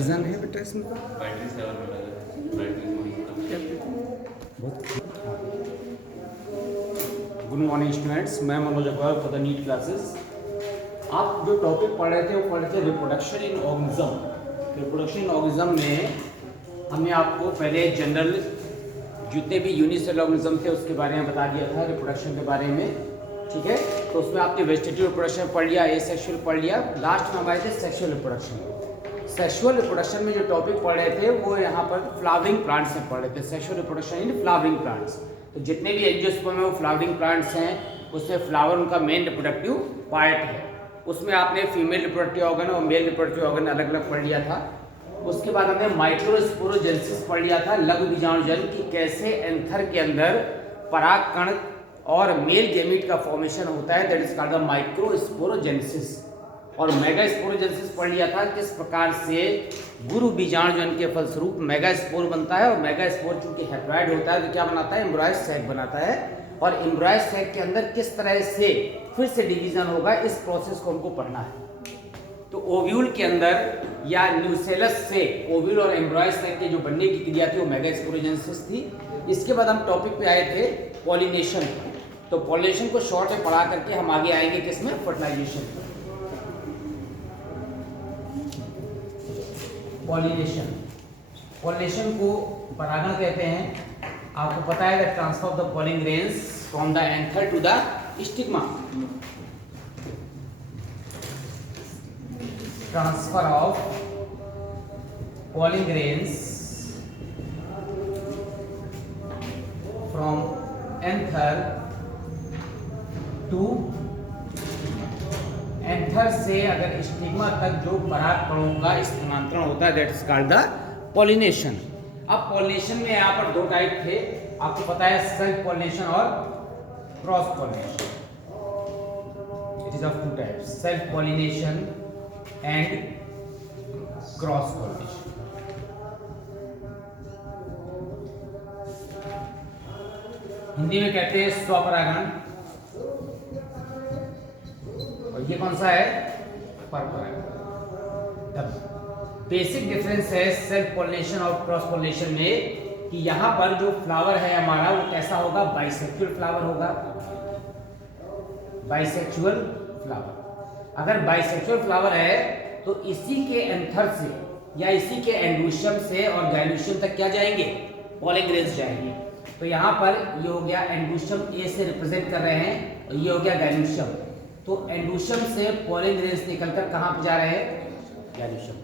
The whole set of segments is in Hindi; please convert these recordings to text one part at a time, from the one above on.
विजन है बेटा इसमें? Battery 7 battery good morning students, मैं Manoj Agarwal for the NEET classes. आप जो टॉपिक पढ़ रहे थे वो पढ़ रहे थे reproduction in organism. Reproduction in organism में हमने आपको पहले जनरल जितने भी यूनिसेलुलर ऑर्गेनिज्म थे उसके बारे में बता दिया था, रिप्रोडक्शन के बारे में, ठीक है। तो उसमें आपने वेजिटेटिव रिप्रोडक्शन पढ़ लिया, एसेक्सुअल पढ़ लिया, लास्ट में हमारे थे सेक्सुअल रिप्रोडक्शन। सेक्सुअल रिप्रोडक्शन में जो टॉपिक पढ़ रहे थे वो यहाँ पर फ्लावरिंग प्लांट्स में पढ़ रहे थे। Sexual reproduction in flowering plants, तो जितने भी एंजियोस्पर्म में वो फ्लावरिंग प्लांट्स हैं उसमें फ्लावर उनका मेन रिप्रोडक्टिव पार्ट है। उसमें आपने फीमेल रिप्रोडक्टिव ऑर्गन और मेल रिप्रोडक्टिव ऑर्गन अलग अलग पढ़ लिया था। उसके बाद हमने माइक्रोस्पोरोजेनेसिस पढ़ लिया था, लघु बीजाणुजन, की कैसे एंथर के अंदर परागकण और मेल गैमीट का फॉर्मेशन होता है, that is called the microsporogenesis. और मेगास्पोरोजेनेसिस पढ़ लिया था, किस प्रकार से गुरु बीजाणुजन के फलस्वरूप मेगास्पोर बनता है, और मेगास्पोर चूंकि हैप्लॉइड होता है तो क्या बनाता है, एम्ब्रॉयड सैक बनाता है, और एम्ब्रॉयड सैक के अंदर किस तरह से फिर से डिवीजन होगा, इस प्रोसेस को हमको पढ़ना है। तो ओव्यूल के अंदर या न्यूसेलस से ओव्यूल और एम्ब्रॉयड सैक के जो बनने की क्रिया थी वो मेगास्पोरोजेनेसिस थी। इसके बाद हम टॉपिक पे आए थे पॉलिनेशन। तो पॉलिनेशन को शॉर्ट में पढ़ा करके हम आगे आएंगे किसमें, फर्टिलाइजेशन। पॉलिनेशन, पॉलिनेशन को परागण कहते हैं। आपको पता है the transfer of the pollen grains from the anther to the stigma. Transfer of pollen grains from anther to, anther से अगर स्टिग्मा तक जो परागकणों का स्थानांतरण होता है, that is called the pollination. अब पॉलिनेशन में यहाँ पर दो टाइप थे, आपको पता है, सेल्फ पॉलिनेशन और cross pollination. It is of two types, self pollination and cross pollination. Hindi में कहते हैं स्वपरागण, और ये कौन सा है, परपरागण। बेसिक डिफरेंस है सेल्फ पॉलिनेशन और क्रॉस पॉलिनेशन में कि यहाँ पर जो फ्लावर है हमारा वो कैसा होगा, बाइसेक्सुअल फ्लावर होगा। बाइसेक्सुअल फ्लावर, अगर बाइसेक्सुअल फ्लावर है तो इसी के एंथर से या इसी के एंडोशियम से और गाइनोशियम तक क्या जाएंगे, पॉलिन ग्रेन्स जाएंगे। तो यहाँ पर ये हो गया एंडोशियम, ए से रिप्रेजेंट कर रहे हैं, और ये हो गया गाइनोशियम। तो एंडोशियम से पॉलिन ग्रेन्स निकलकर कहाँ पे जा रहे हैं, गाइनोशियम।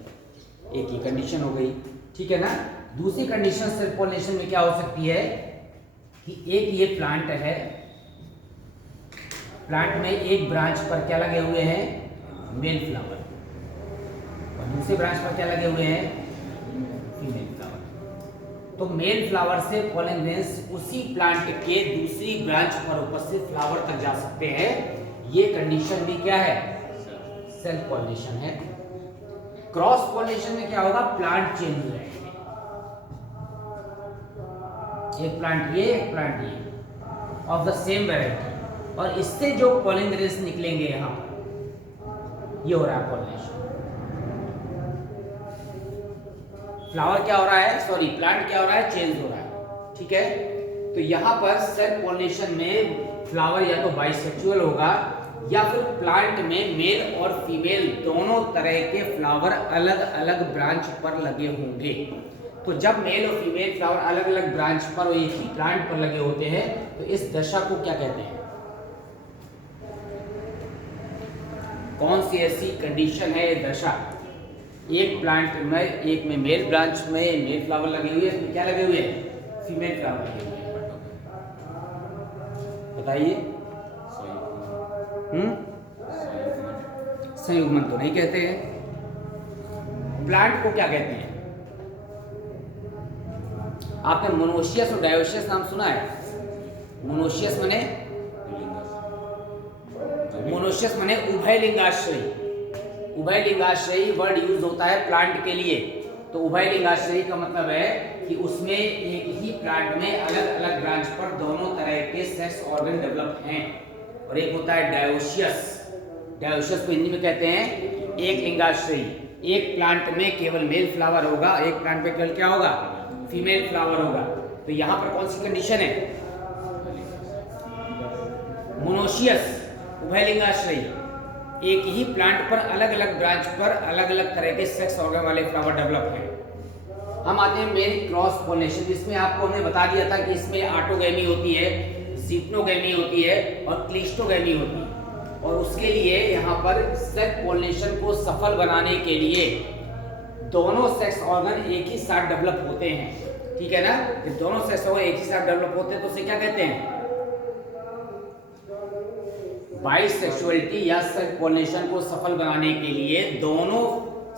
एक ही कंडीशन हो गई, ठीक है ना। दूसरी कंडीशन सेल्फ पॉलिनेशन में क्या हो सकती है कि एक ये प्लांट है, प्लांट में एक ब्रांच पर क्या लगे हुए हैं, मेल फ्लावर, और दूसरे ब्रांच पर क्या लगे हुए हैं, फीमेल फ्लावर। तो मेल फ्लावर से पॉलिन ग्रेन्स उसी प्लांट के दूसरी ब्रांच पर उपस्थित फ्लावर तक जा सकते हैं। ये कंडीशन भी क्या है, सेल्फ पॉलिनेशन है। क्रॉस पॉलिनेशन में क्या होगा, प्लांट चेंज हो जाएंगे, एक प्लांट ये एक प्लांट ये ऑफ द सेम वैरायटी, और इससे जो पॉलिन ग्रेन्स निकलेंगे यहाँ पर, ये हो रहा है पॉलिनेशन। फ्लावर क्या हो रहा है, सॉरी प्लांट क्या हो रहा है, चेंज हो रहा है, ठीक है। तो यहाँ पर सेल्फ पॉलिनेशन में फ्लावर या तो बाइसेक्सुअल होगा या फिर प्लांट में मेल और फीमेल दोनों तरह के फ्लावर अलग अलग ब्रांच पर लगे होंगे। तो जब मेल और फीमेल फ्लावर अलग अलग ब्रांच पर और एक ही प्लांट पर लगे होते हैं तो इस दशा को क्या कहते हैं, कौन सी ऐसी कंडीशन है, ये दशा। एक प्लांट में, एक में मेल ब्रांच में मेल फ्लावर लगे हुए हैं, क्या लगे हुए हैं, फीमेल फ्लावर लगे हुए हैं। बताइए, संयुग्मन तो नहीं कहते हैं। प्लांट को क्या कहते हैं, आपने मोनोशियस और डायोशियस नाम सुना है। मोनोशियस माने, मोनोशियस माने उभय लिंगाश्रयी। उभय लिंगाश्रयी वर्ड यूज होता है प्लांट के लिए। तो उभय लिंगाश्रयी का मतलब है कि उसमें एक ही प्लांट में अलग अलग ब्रांच पर दोनों तरह के सेक्स ऑर्गन डेवलप हैं। और एक होता है डायोशियस। डायोशियस को हिंदी में कहते हैं एक लिंगाश्रयी। एक प्लांट में केवल मेल फ्लावर होगा, एक प्लांट में केवल क्या होगा, फीमेल फ्लावर होगा। तो यहाँ पर कौन सी कंडीशन है, मोनोशियस, उभयलिंगाश्रयी, एक ही प्लांट पर अलग अलग ब्रांच पर अलग अलग तरह के सेक्स ऑर्गन वाले फ्लावर डेवलप हैं। हम आते हैं मेन क्रॉस पॉलिनेशन, जिसमें आपको हमने बता दिया था कि इसमें ऑटोगैमी होती है, जिप्नोगैमी होती है और क्लिस्टोगैमी होती है। और उसके लिए यहाँ पर सेक्स पॉलिनेशन को सफल बनाने के लिए दोनों सेक्स ऑर्गन एक ही साथ डेवलप होते हैं, ठीक है ना। जब दोनों सेक्स ऑर्गन एक ही साथ डेवलप होते हैं तो उसे क्या कहते हैं, बाइसेक्सुअलिटी या सेक्स पॉलिनेशन को सफल बनाने के लिए दोनों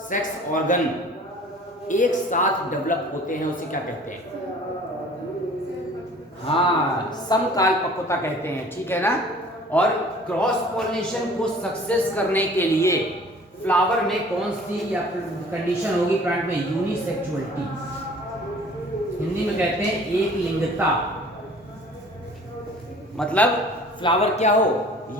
सेक्स ऑर्गन एक साथ डेवलप होते हैं, उसे क्या कहते हैं, हाँ, समकालपक्वता कहते हैं, ठीक है ना। और क्रॉस पॉलिनेशन को सक्सेस करने के लिए फ्लावर में कौन सी या कंडीशन होगी प्लांट में, यूनिसेक्सुअलिटी, हिंदी में कहते हैं एक लिंगता, मतलब फ्लावर क्या हो,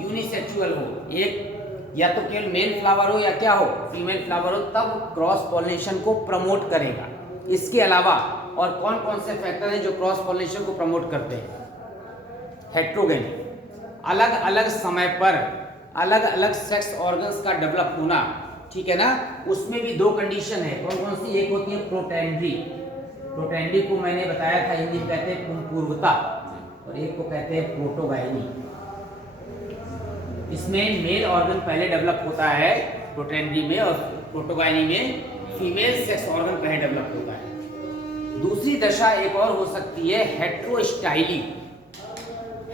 यूनिसेक्सुअल हो, एक या तो केवल मेल फ्लावर हो या क्या हो, फीमेल फ्लावर हो, तब क्रॉस पॉलिनेशन को प्रमोट करेगा। इसके अलावा और कौन कौन से फैक्टर हैं जो क्रॉस पॉलिनेशन को प्रमोट करते हैं, हेट्रोगेनी, अलग अलग समय पर अलग अलग सेक्स ऑर्गन्स का डेवलप होना, ठीक है ना। उसमें भी दो कंडीशन है, कौन कौन सी, एक होती है प्रोटेंड्री, प्रोटेंड्री को मैंने बताया था हिंदी में कहते हैं पूर्वता, और एक को कहते हैं प्रोटोगाइनी। इसमें मेल ऑर्गन पहले डेवलप होता है प्रोटेंड्री में, और प्रोटोगाइनी में फीमेल सेक्स ऑर्गन पहले डेवलप होता है। दूसरी दशा एक और हो सकती है हेट्रोस्टाइली।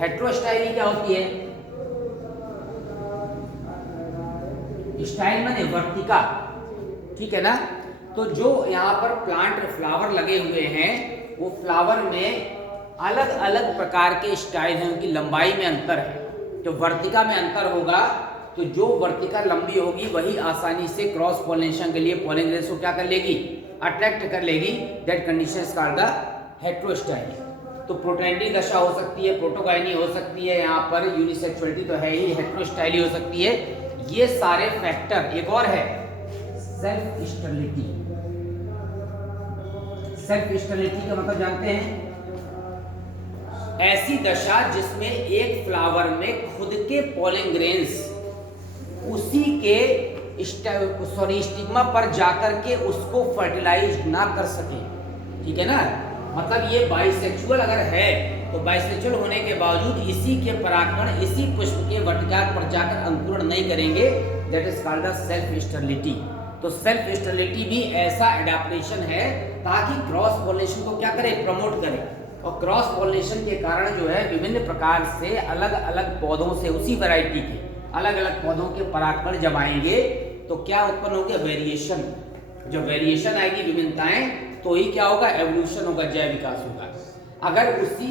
हेट्रोस्टाइली क्या होती है, स्टाइल माने वर्तिका, ठीक है ना। तो जो यहाँ पर प्लांट फ्लावर लगे हुए हैं वो फ्लावर में अलग अलग प्रकार के स्टाइल हैं, उनकी लंबाई में अंतर है। तो वर्तिका में अंतर होगा तो जो वर्तिका लंबी होगी वही आसानी से क्रॉस पॉलिनेशन के लिए पॉलिन ग्रेन्स को क्या कर लेगी, अट्रैक्ट कर लेगी। That condition is called the heterostyly. तो प्रोटेंड्री दशा हो सकती है, प्रोटोगाइनी हो सकती है, यहाँ पर यूनिसेक्सुअलिटी तो है ही, हेट्रोस्टाइली हो सकती है। ये सारे फैक्टर, एक और है सेल्फ स्टेरिलिटी। सेल्फ स्टेरिलिटी का मतलब जानते हैं, ऐसी दशा जिसमें एक फ्लावर में खुद के पॉलिन ग्रेन्स उसी के स्टिग्मा पर जाकर के उसको फर्टिलाइज ना कर सके, ठीक है ना। मतलब ये बाइसेक्सुअल अगर है तो बाइसेक्सुअल होने के बावजूद इसी के परागकण इसी पुष्प के वर्तिका पर जाकर अंकुरण नहीं करेंगे, that is called the self sterility. तो सेल्फ स्टेरिलिटी भी ऐसा एडाप्टेशन है ताकि क्रॉस पॉलिनेशन को क्या करे, प्रमोट करे। और क्रॉस पॉलिनेशन के कारण जो है विभिन्न प्रकार से अलग अलग पौधों से, उसी वैरायटी के अलग अलग पौधों के परागकण जब आएंगे तो क्या उत्पन्न होगा, वेरिएशन। जब वेरिएशन आएगी, विभिन्नताएं, तो ही क्या होगा, एवोल्यूशन होगा, जैव विकास होगा। अगर उसी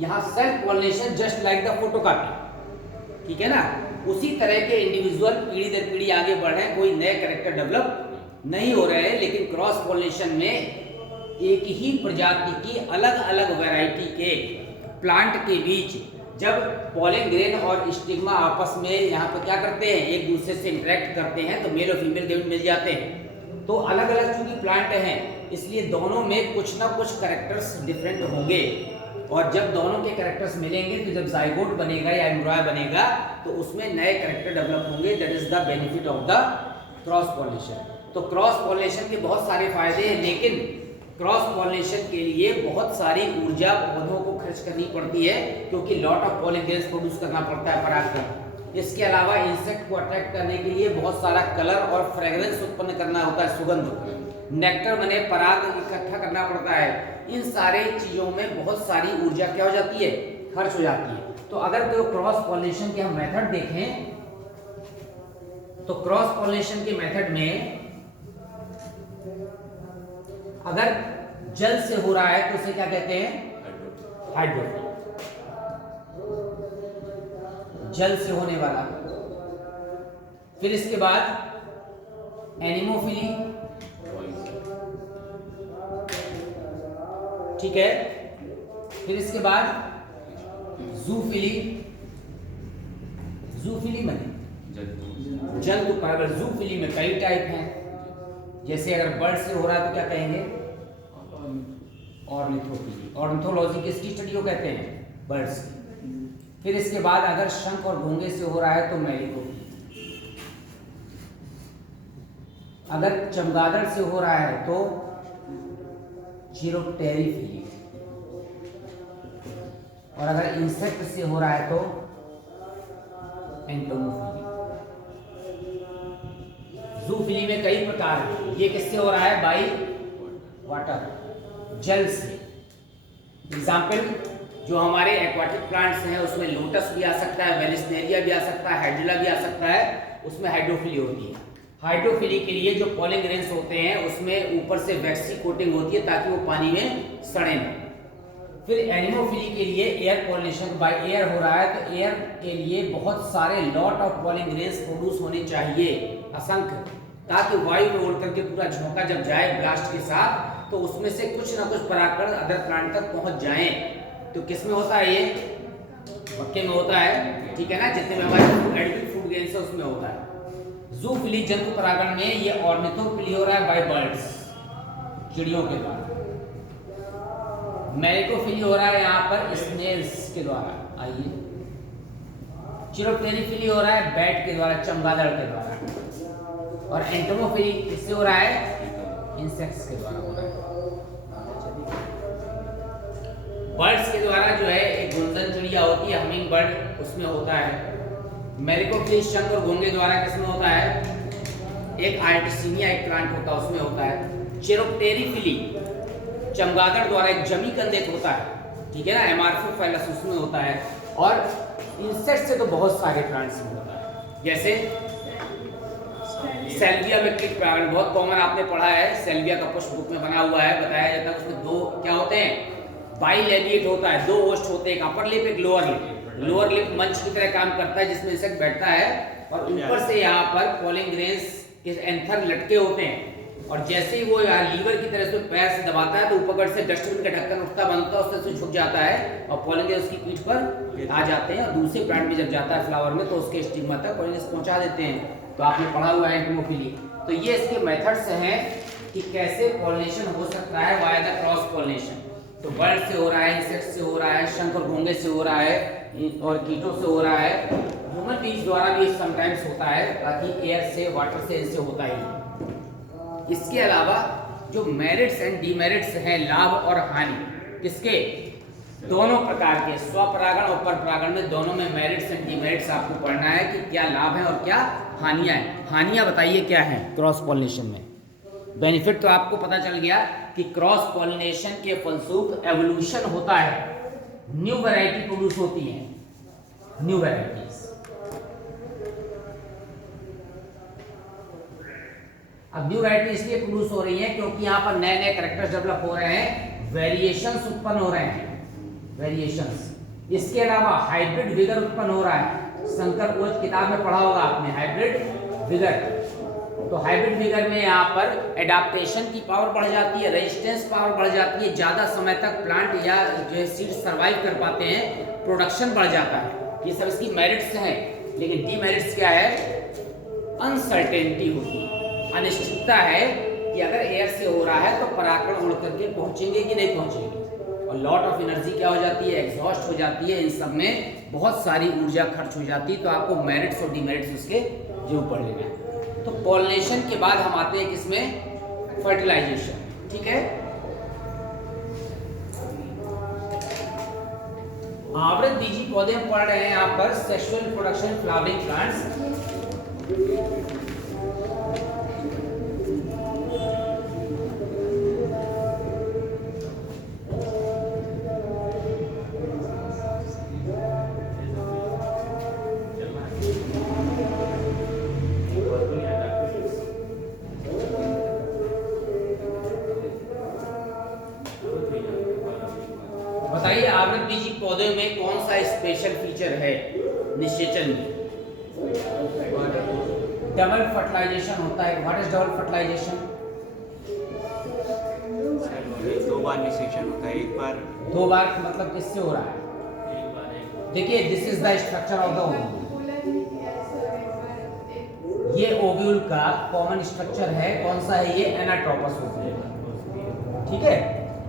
यहाँ self pollination just like the photocopy, ठीक है ना, उसी तरह के इंडिविजुअल पीढ़ी दर पीढ़ी आगे बढ़ रहे हैं, कोई नए कैरेक्टर डेवलप नहीं हो रहे हैं। लेकिन क्रॉस पॉलिनेशन में एक ही प्रजाति की अलग अलग वैरायटी के प्लांट के बीच जब पॉलिन ग्रेन और स्टिग्मा आपस में यहाँ पर क्या करते हैं, एक दूसरे से इंटरेक्ट करते हैं, तो मेल और फीमेल गेमेट मिल जाते हैं। तो अलग अलग चूंकि प्लांट हैं इसलिए दोनों में कुछ ना कुछ कैरेक्टर्स डिफरेंट होंगे, और जब दोनों के कैरेक्टर्स मिलेंगे तो जब जाइगोट बनेगा या एम्ब्रॉय बनेगा तो उसमें नए कैरेक्टर डेवलप होंगे। That is the benefit of the cross pollination. तो क्रॉस पॉलिनेशन के बहुत सारे फायदे हैं, लेकिन क्रॉस पॉलिनेशन के लिए बहुत सारी ऊर्जा पौधों को खर्च करनी पड़ती है, क्योंकि lot of pollen grains produce करना पड़ता है परागकण। इसके अलावा इंसेक्ट को अट्रैक्ट करने के लिए बहुत सारा कलर और फ्रेग्रेंस उत्पन्न करना होता है, सुगंध, नेक्टर बने पराग इकट्ठा करना पड़ता है। इन सारे चीजों में बहुत सारी ऊर्जा क्या हो जाती है, खर्च हो जाती है। तो अगर कोई क्रॉस पॉलिनेशन के हम मेथड देखें तो क्रॉस पॉलिनेशन के मेथड में अगर जल से हो रहा है तो उसे क्या कहते हैं, हाइड्रोफिल, जल से होने वाला। फिर इसके बाद एनिमोफिली, ठीक है। फिर इसके बाद जूफिली, जूफिली माने जंतु, जूफिली में कई टाइप हैं, जैसे अगर बर्ड से हो रहा है तो क्या कहेंगे? ऑर्निथोफिली। ऑर्निथोलॉजी किसकी स्टडी को कहते हैं? बर्ड्स की। फिर इसके बाद अगर शंख और घोंगे से हो रहा है तो मेलिकोफिली। अगर चमगादड़ से हो रहा है तो चिरोप्टेरिफिली। और अगर इंसेक्ट से हो रहा है तो एंटोमोफिली। जूफिली में कई प्रकार हैं। ये किससे हो रहा है? बाई वाटर, जल से। एग्जाम्पल, जो हमारे एक्वाटिक प्लांट्स हैं उसमें लोटस भी आ सकता है, वेलिस्नेरिया भी आ सकता है, हाइड्रिला भी आ सकता है, उसमें हाइड्रोफिली होती है। हाइड्रोफिली के लिए जो पॉलिन ग्रेन्स होते हैं उसमें ऊपर से वैक्सी कोटिंग होती है ताकि वो पानी में सड़े ना। फिर एनिमोफिली के लिए एयर पॉलिनेशन बाय एयर हो रहा है, तो एयर के लिए बहुत सारे lot of pollen grains produce होने चाहिए, असंख्य, ताकि वायु में उड़ करके पूरा झोंका जब जाए ब्लास्ट के साथ तो उसमें से कुछ ना कुछ परागकण अदर प्लांट तक पहुंच जाएं। तो किस में होता है? ये मक्के में होता है, ठीक है ना, जितने में हमारे एडिबल फूड ग्रेन्स है उसमें होता है। जूफिली जंतु परागण में ये ऑर्निथोफिली हो रहा है बाय बर्ड्स, चिड़ियों के द्वारा। मेलिकोफिली हो रहा है यहाँ पर स्नेल्स के द्वारा। आइए, चिरोप्टेरिफिली हो रहा है बैट के द्वारा, चमगादड़ के द्वारा। और एंटोमोफिली किससे हो रहा है? इंसेक्ट्स के द्वारा हो रहा है। बर्ड्स के द्वारा जो है एक गुंजन चिड़िया होती है, हमिंग बर्ड, उसमें होता है। मेलिकोफिली शंख और घोंगे द्वारा किसमें होता है? एक आर्टिसिनिया एक प्लांट होता है उसमें होता है। चिरोप्टेरिफिली चमगादड़ द्वारा एक जमीकंद एक होता है, ठीक है ना, एमार्फोफाइलस, उसमें होता है। और इंसेक्ट से तो बहुत सारे प्लांट्स में होता है, जैसे सेल्विया में कीट परागण बहुत कॉमन आपने पढ़ा है। सेल्विया का पुष्प बुक में बना हुआ है, बताया जाता है। उसमें दो क्या होते हैं? बाइलेबिएट होता है, दो होस्ट होते हैं, एक अपर लिप एक लोअर लिप। लोअर लिप मंच की तरह काम करता है जिसमें इंसेक्ट बैठता है, और ऊपर से यहाँ पर पॉलिन ग्रेन्स के एंथर लटके होते हैं। और जैसे ही वो यहाँ लीवर की तरह से पैर से दबाता है तो ऊपर से डस्टबिन का ढक्कन उठता बनता है, उससे झुक जाता है और पॉलिन ग्रेन्स उसकी पीठ पर आ जाते हैं। और दूसरे प्लांट में जब जाता है फ्लावर में तो उसके स्टिग्मा तक पॉलिन ग्रेन्स पहुंचा देते हैं। तो आपने पढ़ा हुआ है एंटोमोफिली। तो ये इसके मेथड्स हैं कि कैसे पॉलिनेशन हो सकता है वाया द क्रॉस पॉलिनेशन। तो बर्ड से हो रहा है, इंसेक्ट से हो रहा है, शंख और घोंगे से हो रहा है, और कीटों से हो रहा है। ह्यूमन बीज द्वारा भी समटाइम्स होता है, बाकी एयर से, वाटर से, इनसे होता ही। इसके अलावा जो मेरिट्स एंड डीमेरिट्स हैं, लाभ और हानि, किसके? दोनों प्रकार के, स्वपरागण और परपरागण में दोनों में मेरिट्स एंड डीमेरिट्स आपको पढ़ना है कि क्या लाभ है और क्या हानियां हैं। हानियां बताइए क्या हैं क्रॉस पॉलिनेशन में? बेनिफिट तो आपको पता चल गया कि क्रॉस पॉलिनेशन के फलस्वरूप एवोल्यूशन होता है, न्यू वैरायटी प्रोड्यूस होती है, न्यू वैरायटीज। अब न्यू वैरायटी इसलिए प्रोड्यूस हो रही है क्योंकि यहाँ पर नए नए कैरेक्टर्स डेवलप हो रहे हैं, वेरिएशंस उत्पन्न हो रहे हैं, वेरिएशंस। इसके अलावा हाइब्रिड विगर उत्पन्न हो रहा है। शंकर कोच किताब में पढ़ा होगा आपने, हाइब्रिड विगर। तो हाइब्रिड विगर में यहाँ पर एडाप्टेशन की पावर बढ़ जाती है, रेजिस्टेंस पावर बढ़ जाती है, ज्यादा समय तक प्लांट या जो है सीड सर्वाइव कर पाते हैं, प्रोडक्शन बढ़ जाता है। ये सब इसकी मेरिट्स हैं। लेकिन डीमेरिट्स क्या है? अनसर्टेनिटी होती है, अनिश्चितता है कि अगर एयर से हो रहा है तो परागकण उड़ करके पहुंचेंगे कि नहीं पहुंचेंगे, और लॉट ऑफ एनर्जी क्या हो जाती है? एग्जॉस्ट हो जाती है। इन सब में बहुत सारी ऊर्जा खर्च हो जाती है। तो आपको मेरिट्स और डीमेरिट्स उसके जरूर पढ़ लेना है। तो पॉलिनेशन के बाद हम आते हैं किसमें? फर्टिलाइजेशन, ठीक है। आवृत बीजी पौधे हम पढ़ रहे हैं यहाँ पर, सेक्सुअल रिप्रोडक्शन फ्लावरिंग प्लांट्स। बताइए आवृत बीजी पौधे में कौन सा स्पेशल फीचर है निषेचन में? डबल फर्टिलाइजेशन होता है। What is double fertilisation? दो बार निषेचन होता है, एक बार। दो बार मतलब किससे हो रहा है? देखिए, this is the structure of the ovum. ये ओव्यूल का कॉमन स्ट्रक्चर है, कौन सा है ये? Anatropous ovule. ठीक है,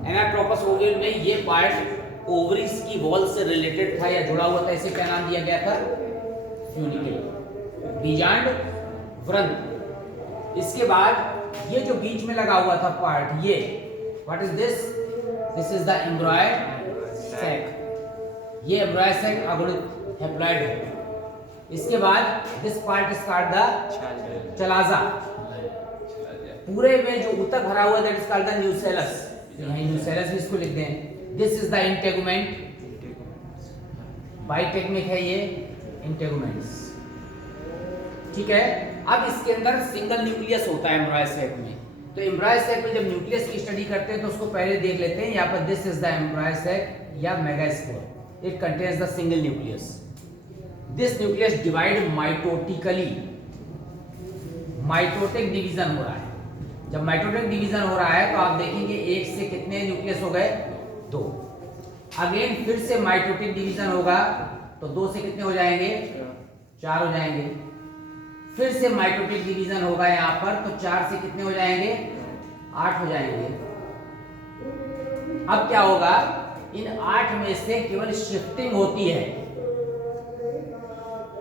एनाट्रोपस ओव्यूल में ये पार्ट ओवरीज की वॉल से रिलेटेड था या जुड़ा हुआ था, इसे क्या नाम दिया गया था? फ्यूनिकल, बीजांड व्रंत। इसके बाद ये जो बीच में लगा हुआ था पार्ट, ये what is this? This is the embryo sac. ये एम्ब्रॉय सैक अगुणित हैप्लॉइड है। इसके बाद this part is called the chalaza. पूरे में जो ऊतक भरा हुआ that is called the nucellus. यहां न्यूसेलस भी इसको लिख दें। This is the integument, bitegmic है ये इंटेगुमेंट्स। ठीक है, अब इसके अंदर सिंगल न्यूक्लियस होता है एम्ब्रॉय सैक में। तो एम्ब्रॉय सैक में जब न्यूक्लियस की स्टडी करते हैं तो उसको पहले देख लेते हैं। यहाँ पर this is the embryo sac या megaspore. It contains the single nucleus. This nucleus divide mitotically. Mitotic division हो रहा है। जब माइटोटिक डिवीजन हो रहा है तो आप देखेंगे एक से कितने न्यूक्लियस हो गए? 2। अगेन फिर से माइटोटिक डिवीजन होगा तो 2 से कितने हो जाएंगे? 4 हो जाएंगे। फिर से माइटोटिक डिवीजन होगा यहाँ पर तो 4 से कितने हो जाएंगे? 8 हो जाएंगे। अब क्या होगा? इन 8 में से केवल शिफ्टिंग होती है।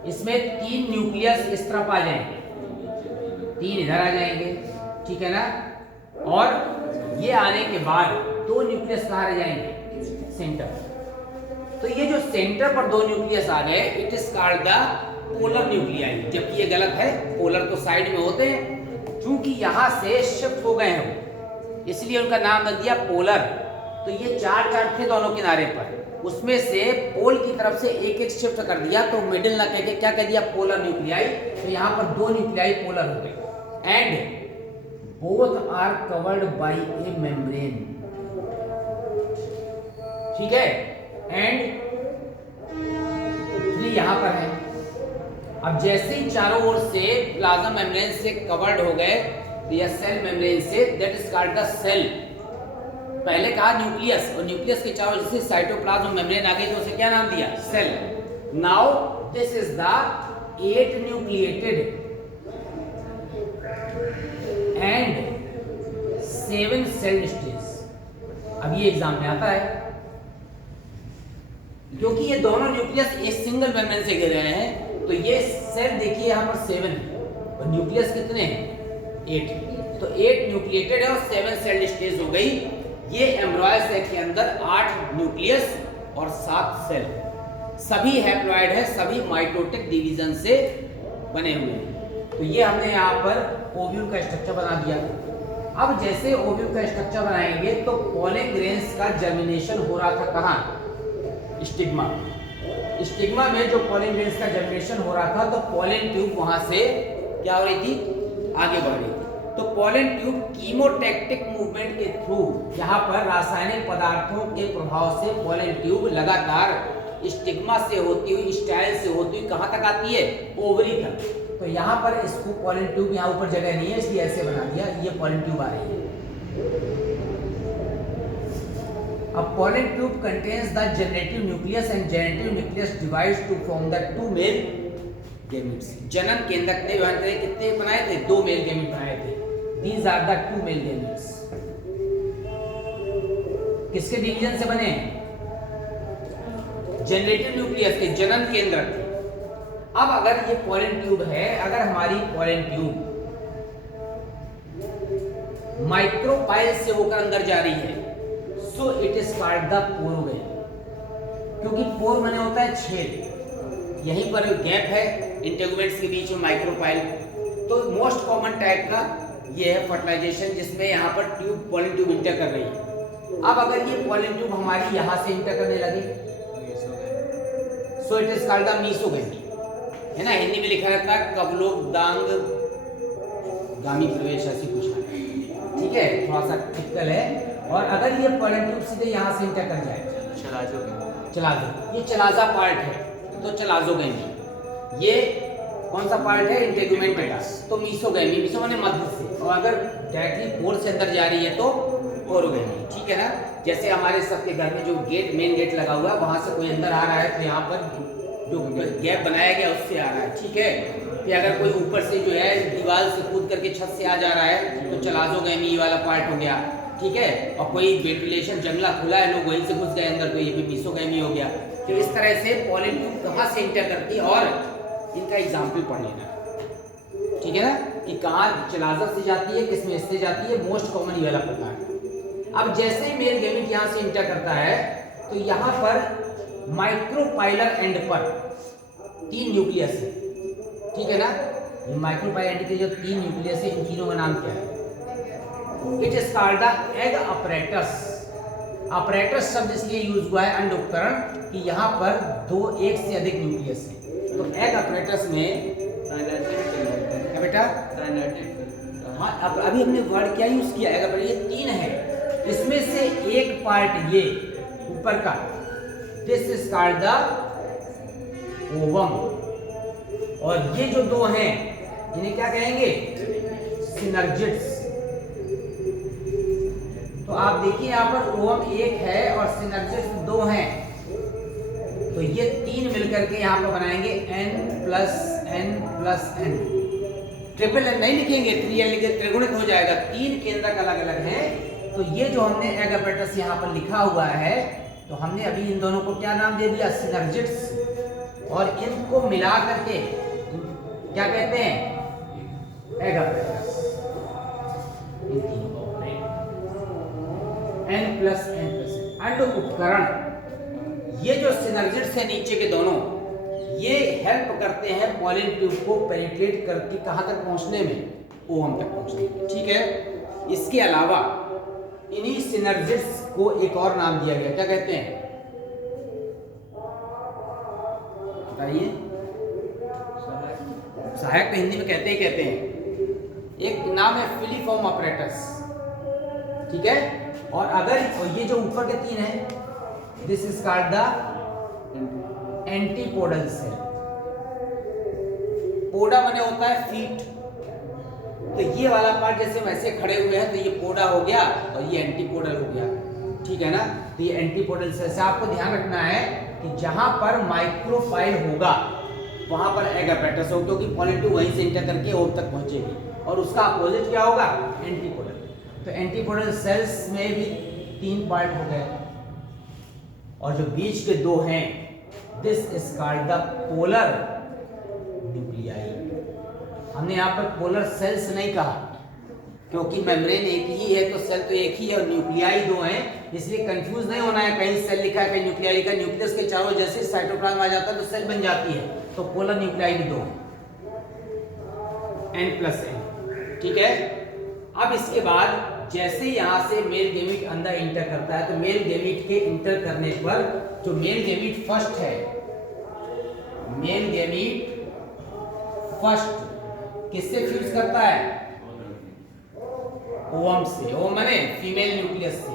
इसमें 3 न्यूक्लियस इस तरफ आ जाएंगे, 3 इधर आ जाएंगे। ठीक है ना? और ये आने के बाद 2 न्यूक्लियस कहाँ रह जाएंगे? सेंटर। तो ये जो सेंटर पर 2 न्यूक्लियस आ गए, it is called the polar nuclei. जबकि ये गलत है, पोलर तो साइड में होते हैं। क्योंकि यहां से शिफ्ट हो गए हैं इसलिए उनका नाम रख दिया पोलर। तो ये 4 थे दोनों किनारे पर, उसमें से पोल की तरफ से एक शिफ्ट कर दिया तो मिडिल ना कह के क्या कह दिया? Polar nuclei. तो यहाँ पर 2 न्यूक्लियाई पोलर हो गए। And both are covered by a membrane. ठीक है, एंड 3 यहां पर है। अब जैसे ही चारों ओर से प्लाज्मा मेम्ब्रेन से कवर्ड हो गए या सेल मेम्ब्रेन से, that is called the cell. पहले कहा न्यूक्लियस, और न्यूक्लियस के चारों ओर से साइटोप्लाज्म मेम्ब्रेन आ गई तो उसे क्या नाम दिया? Cell. Now this is the 8 nucleated and 7 cell stage. अब ये एग्जाम में आता है क्योंकि ये दोनों न्यूक्लियस एक सिंगल मेम्ब्रेन से घिरे हैं। तो ये सेल देखिए यहाँ पर 7 है और न्यूक्लियस कितने हैं? 8। तो 8 न्यूक्लिएटेड है और 7 सेल स्टेज हो गई। ये एम्ब्रॉय सैक के अंदर 8 न्यूक्लियस और 7 सेल, सभी हैप्लॉइड है, सभी माइटोटिक डिवीजन से बने हुए हैं। तो ये हमने यहाँ पर ओव्यूल का स्ट्रक्चर बना दिया। अब जैसे ओव्यूल का स्ट्रक्चर बनाएंगे तो पोलन ग्रेन्स का जर्मिनेशन हो रहा था कहाँ? स्टिग्मा। स्टिग्मा में जो पोलन ग्रेन्स का जर्मिनेशन हो रहा था तो पोलन ट्यूब वहां से क्या हो रही थी? आगे बढ़ रही थी। तो पोलन ट्यूब कीमोटैक्टिक मूवमेंट के थ्रू यहाँ पर रासायनिक पदार्थों के प्रभाव से पोलन ट्यूब लगातार स्टिग्मा से होती हुई, स्टाइल से होती हुई कहाँ तक आती है? ओवरी तक। तो यहाँ पर इसको पोलन ट्यूब, यहाँ ऊपर जगह नहीं है इसलिए ऐसे बना दिया, ये पोलन ट्यूब आ रही है। अब pollen tube contains the generative nucleus and generative nucleus divides to form the 2 male gametes. जनन केंद्रक ने कितने बनाए थे? 2 मेल गैमीट बनाए थे। These are the 2 male gametes. किसके डिवीजन से बने? जेनेटिव न्यूक्लियस के, जनन केंद्रक। अब अगर ये पोलन ट्यूब है, अगर हमारी पोलन ट्यूब माइक्रोपाइल से होकर अंदर जा रही है, so it is called the porogamy. क्योंकि पोर माने होता है छेद, यहीं पर गैप है इंटेगुमेंट्स के बीच में माइक्रोपाइल। तो मोस्ट कॉमन टाइप का ये है फर्टिलाइजेशन, जिसमें यहाँ पर ट्यूब, पोलन ट्यूब इंटर कर रही है। अब अगर ये पोलन ट्यूब हमारी यहाँ से इंटर करने लगे, so it is called the mesogamy. है ना, हिंदी में लिखा रहता है कवलोकदांग गामी प्रवेश, ऐसी कुछ है। ठीक है, थोड़ा सा टिपिकल है। और अगर ये पोलन ट्यूब सीधे यहाँ से इंटर कर जाए, चलाजो, ये चलाजा पार्ट है तो चलाजोगैमी। ये कौन सा पार्ट है? इंटेगुमेंट बेटा, तो मीसोगैमी। मीसो माने मध्य से, और अगर डायरेक्टली पोर से अंदर जा रही है तो पोरोगैमी। ठीक है ना, जैसे हमारे सबके घर में जो गेट, मेन गेट लगा हुआ है, वहां से कोई अंदर आ रहा है तो यहाँ पर जो गैप बनाया गया उससे आ रहा है। ठीक है, कि अगर कोई ऊपर से जो है दीवार से कूद करके छत से आ जा रहा है तो चलाजोगैमी ये वाला पार्ट हो गया, ठीक है। और कोई वेंटिलेशन जंगला खुला है, लोग वहीं से घुस गए अंदर, तो ये भी मीसोगैमी हो गया। तो इस तरह से पॉलन ट्यूब कहाँ से इंटर करती है और इनका एग्जाम्पल पढ़ लेना, ठीक है ना, कि कहाँ चलाजा से जाती है, किस में से जाती है, मोस्ट कॉमन ये वाला प्रकार। अब जैसे ही मेल गैमीट यहाँ से इंटर करता है तो यहाँ पर माइक्रोपाइलर एंड पर 3 न्यूक्लियस है, ठीक है ना। ये माइक्रोपाइलर एंड के जो 3 न्यूक्लियस है, इन तीनों का नाम क्या है? It is called the egg apparatus. Apparatus शब्द इसलिए यूज हुआ है अंड उपकरण कि यहाँ पर 1 से अधिक न्यूक्लियस है। तो एग अपरेटस में क्या बेटा? हाँ, अब अभी हमने वर्ड क्या यूज किया? एग अपरेटस, ये 3 है, इसमें से एक पार्ट ये ऊपर का, this is called the ovum, और ये जो 2 हैं इन्हें क्या कहेंगे? सिनर्जिड्स। तो आप देखिए यहाँ पर ओवम 1 है और सिनर्जिड्स 2 हैं, तो ये 3 मिलकर के यहाँ पर बनाएंगे n+n+n। ट्रिपल n नहीं लिखेंगे, ट्रियल लिखे त्रिगुणित हो जाएगा। 3 केंद्रक अलग अलग हैं। तो ये जो हमने एग अपरेटस यहाँ पर लिखा हुआ है, तो हमने अभी इन दोनों को क्या नाम दे दिया? सिनर्जिड्स। और इनको मिला करके क्या कहते हैं? Egg apparatus. n+n+n अंड उपकरण, ये जो सिनर्जिड्स है नीचे के दोनों, ये हेल्प करते हैं पॉलन ट्यूब को पेनिट्रेट करके कहां तक पहुंचने में? ओवम तक पहुंचने में, ठीक है। इसके अलावा इन्हीं सिनर्जिड्स को एक और नाम दिया गया, क्या कहते हैं? बताइए। सहायक तो हिंदी में कहते हैं। एक नाम है फिलीफॉर्म अपरेटस, ठीक है। और अगर ये जो ऊपर के 3 है, this is called the antipodal cell. पोडा माने होता है फीट, तो ये वाला पार्ट जैसे वैसे खड़े हुए हैं तो ये पोडा हो गया और ये एंटीपोडल हो गया, ठीक है ना। तो ये एंटीपोडल सेल से आपको ध्यान रखना है कि जहां पर माइक्रोपाइल होगा वहां पर एग अपरेटस हो, क्योंकि पॉलन ट्यूब वहीं से इंटर करके ओव तक पहुंचेगी। और उसका अपोजिट क्या होगा? एंटीपोडल। तो एंटीपोडल सेल्स में भी 3 पार्ट हो गए, और जो बीच के 2 हैं, this is called the polar nuclei. हमने यहाँ पर पोलर सेल्स नहीं कहा, क्योंकि मेम्ब्रेन एक ही है तो सेल तो एक ही है, और न्यूक्लियाई 2 हैं, इसलिए कंफ्यूज नहीं होना है। कहीं सेल लिखा है, कहीं न्यूक्लियाई लिखा है। न्यूक्लियस के चारों जैसे साइटोप्लाज्म आ जाता है तो सेल बन जाती है, तो पोलर न्यूक्लियाई भी 2 n+n, ठीक है। अब इसके बाद जैसे यहाँ से मेल गैमीट अंदर इंटर करता है, तो मेल गैमीट के इंटर करने पर जो मेल गैमीट फर्स्ट है, मेल गैमीट फर्स्ट किससे फ्यूज करता है? ओवम से। ओवम माने फीमेल न्यूक्लियस से।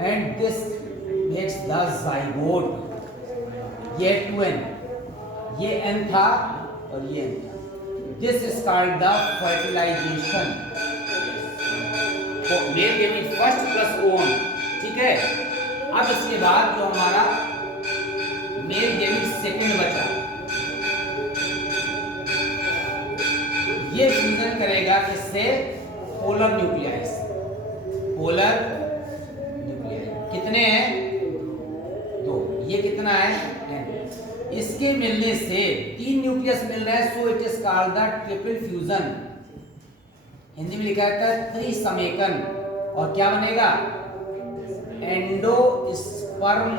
And this makes the zygote. ये 2n, ये n था और ये n था। This is called the fertilisation. Male gamete first plus ovum, ठीक है। अब इसके बाद जो हमारा मेल गैमीट सेकंड बचा, ये फ्यूजन करेगा किससे? पोलर न्यूक्लियाई से। पोलर न्यूक्लियाई कितने हैं? 2। ये कितना है? n। इसके मिलने से 3 न्यूक्लियस मिल रहा है, so it is called the triple fusion. Hindi में लिखा है त्रिसमेकन। और क्या बनेगा? एंडोस्पर्म।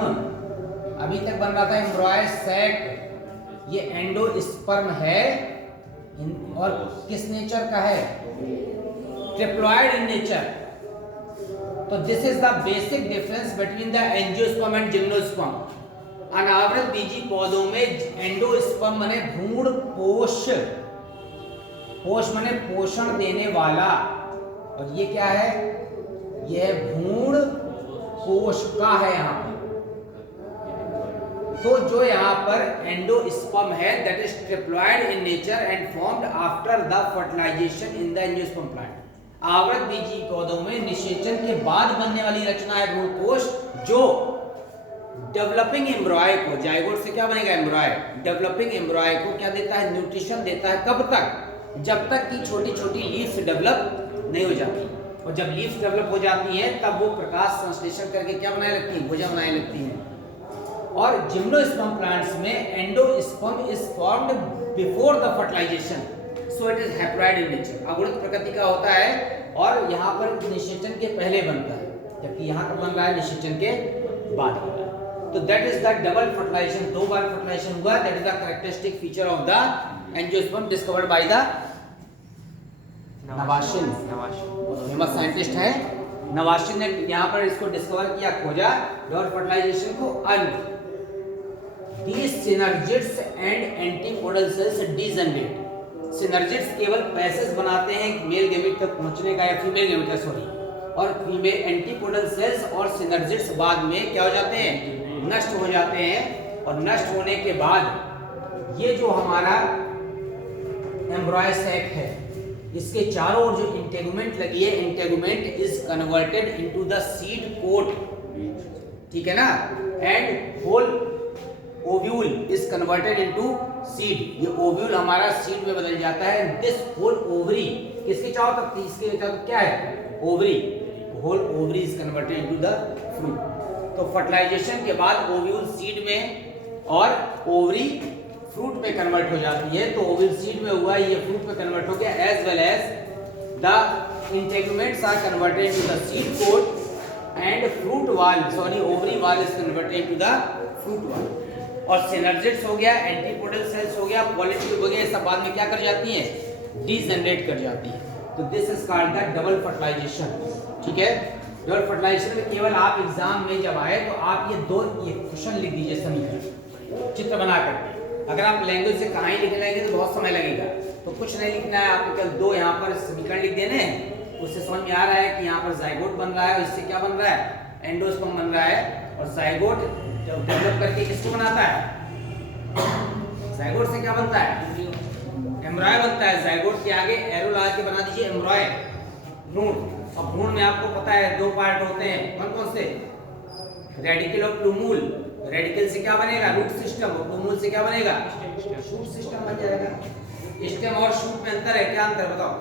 अभी तक बन रहा था एम्ब्रॉय सैक, ये एंडोस्पर्म है, और किस नेचर का है? Triploid in nature. तो this is the basic difference between the angiosperm and gymnosperm. अनावृत बीजी पौधों में एंडोस्पर्म माने भ्रूण पोष, पोष माने पोषण देने वाला, और ये क्या है? यह भ्रूण कोशिका है यहाँ पर। तो जो यहाँ पर एंडोस्पर्म है, that is triploid in nature and formed after the fertilisation in the angiosperm plant. आवृत बीजी पौधों में निषेचन के बाद बनने वाली रचना है भ्रूण कोश, जो डेवलपिंग एम्ब्रॉय को, जाइगोट से क्या बनेगा एम्ब्रॉय, डेवलपिंग एम्ब्रॉय को क्या देता है, न्यूट्रिशन देता है, कब तक, जब तक कि छोटी छोटी लीव्स डेवलप नहीं हो जाती, और जब लीव्स डेवलप हो जाती हैं तब वो प्रकाश संश्लेषण करके क्या बनाने लगती हैं, भुजा बनाने लगती हैं। और जिम्नोस्पर्म प्लांट्स में endosperm is formed before the fertilisation, so it is haploid in nature, अगुणित प्रकृति का होता है और यहाँ पर निषेचन के पहले बनता है, जबकि यहाँ पर बन रहा है निषेचन के बाद बन रहा है। तो that is the double fertilisation, दो बार फर्टिलाइजेशन हुआ, that is the characteristic feature of the angiosperm discovered by the Nawaschin, famous scientist है नवाशिन ने यहाँ पर इसको डिस्कवर किया, खोजा डबल फर्टिलाइजेशन को। अंत these synergids and antipodal cells degenerate, synergids केवल पैसेज बनाते हैं मेल गैमेट तक पहुंचने का या फीमेल गैमेट का, सॉरी, और फीमेल एंटीपोडल सेल्स और सिनर्जिड्स बाद में क्या हो जाते हैं, नष्ट हो जाते हैं। और नष्ट होने के बाद ये जो हमारा एम्ब्रॉय सैक है, इसके चारों ओर जो इंटेगुमेंट लगी है, integument is converted into the seed coat, ठीक है ना, and whole ovule is converted into seed, ये ओव्यूल हमारा सीड में बदल जाता है। दिस होल ओवरी किसके चारों तक, इसके चारों तक क्या है, ovary, whole ovary is converted into the fruit. तो फर्टिलाइजेशन के बाद ओव्यूल सीड में और ओवरी फ्रूट में कन्वर्ट हो जाती है। तो ओव्यूल सीड में हुआ, ये फ्रूट में कन्वर्ट हो गया, as well as the integuments are converted into the seed coat and fruit wall, sorry, ovary wall is converted into the fruit wall. और सिनर्जिड्स हो गया, एंटीपोडल सेल्स हो गया, पॉलीट्यूब हो गया, ये सब बाद में क्या कर जाती हैं, डीजनरेट कर जाती है। तो this is called the double fertilisation, ठीक है। डबल फर्टिलाइजेशन में केवल आप एग्जाम में जब आए तो आप ये क्वेश्चन लिख दीजिए, समीकरण चित्र बना करके। अगर आप लैंग्वेज से कहां ही लिख लेंगे तो बहुत समय लगेगा, तो कुछ नहीं लिखना है आपको, केवल दो यहाँ पर समीकरण लिख देने हैं, उससे समझ में आ रहा है कि यहाँ पर जाइगोट बन रहा है, और इससे क्या बन रहा है, एंडोस्पर्म बन रहा है। और जाइगोट जब डेवलप करके किसको बनाता है, जाइगोट से क्या बनता है, एम्ब्रॉय बनता है। जाइगोट के आगे एरो लगा के बना दीजिए एम्ब्रॉय, भ्रूण। और भ्रूण में आपको पता है दो पार्ट होते हैं, कौन कौन से, रेडिकल और प्लूमूल। रेडिकल से क्या बनेगा, रूट सिस्टम, और प्लूमूल से क्या बनेगा, शूट सिस्टम बन जाएगा। स्टेम और शूट में अंतर है, क्या अंतर बताओ,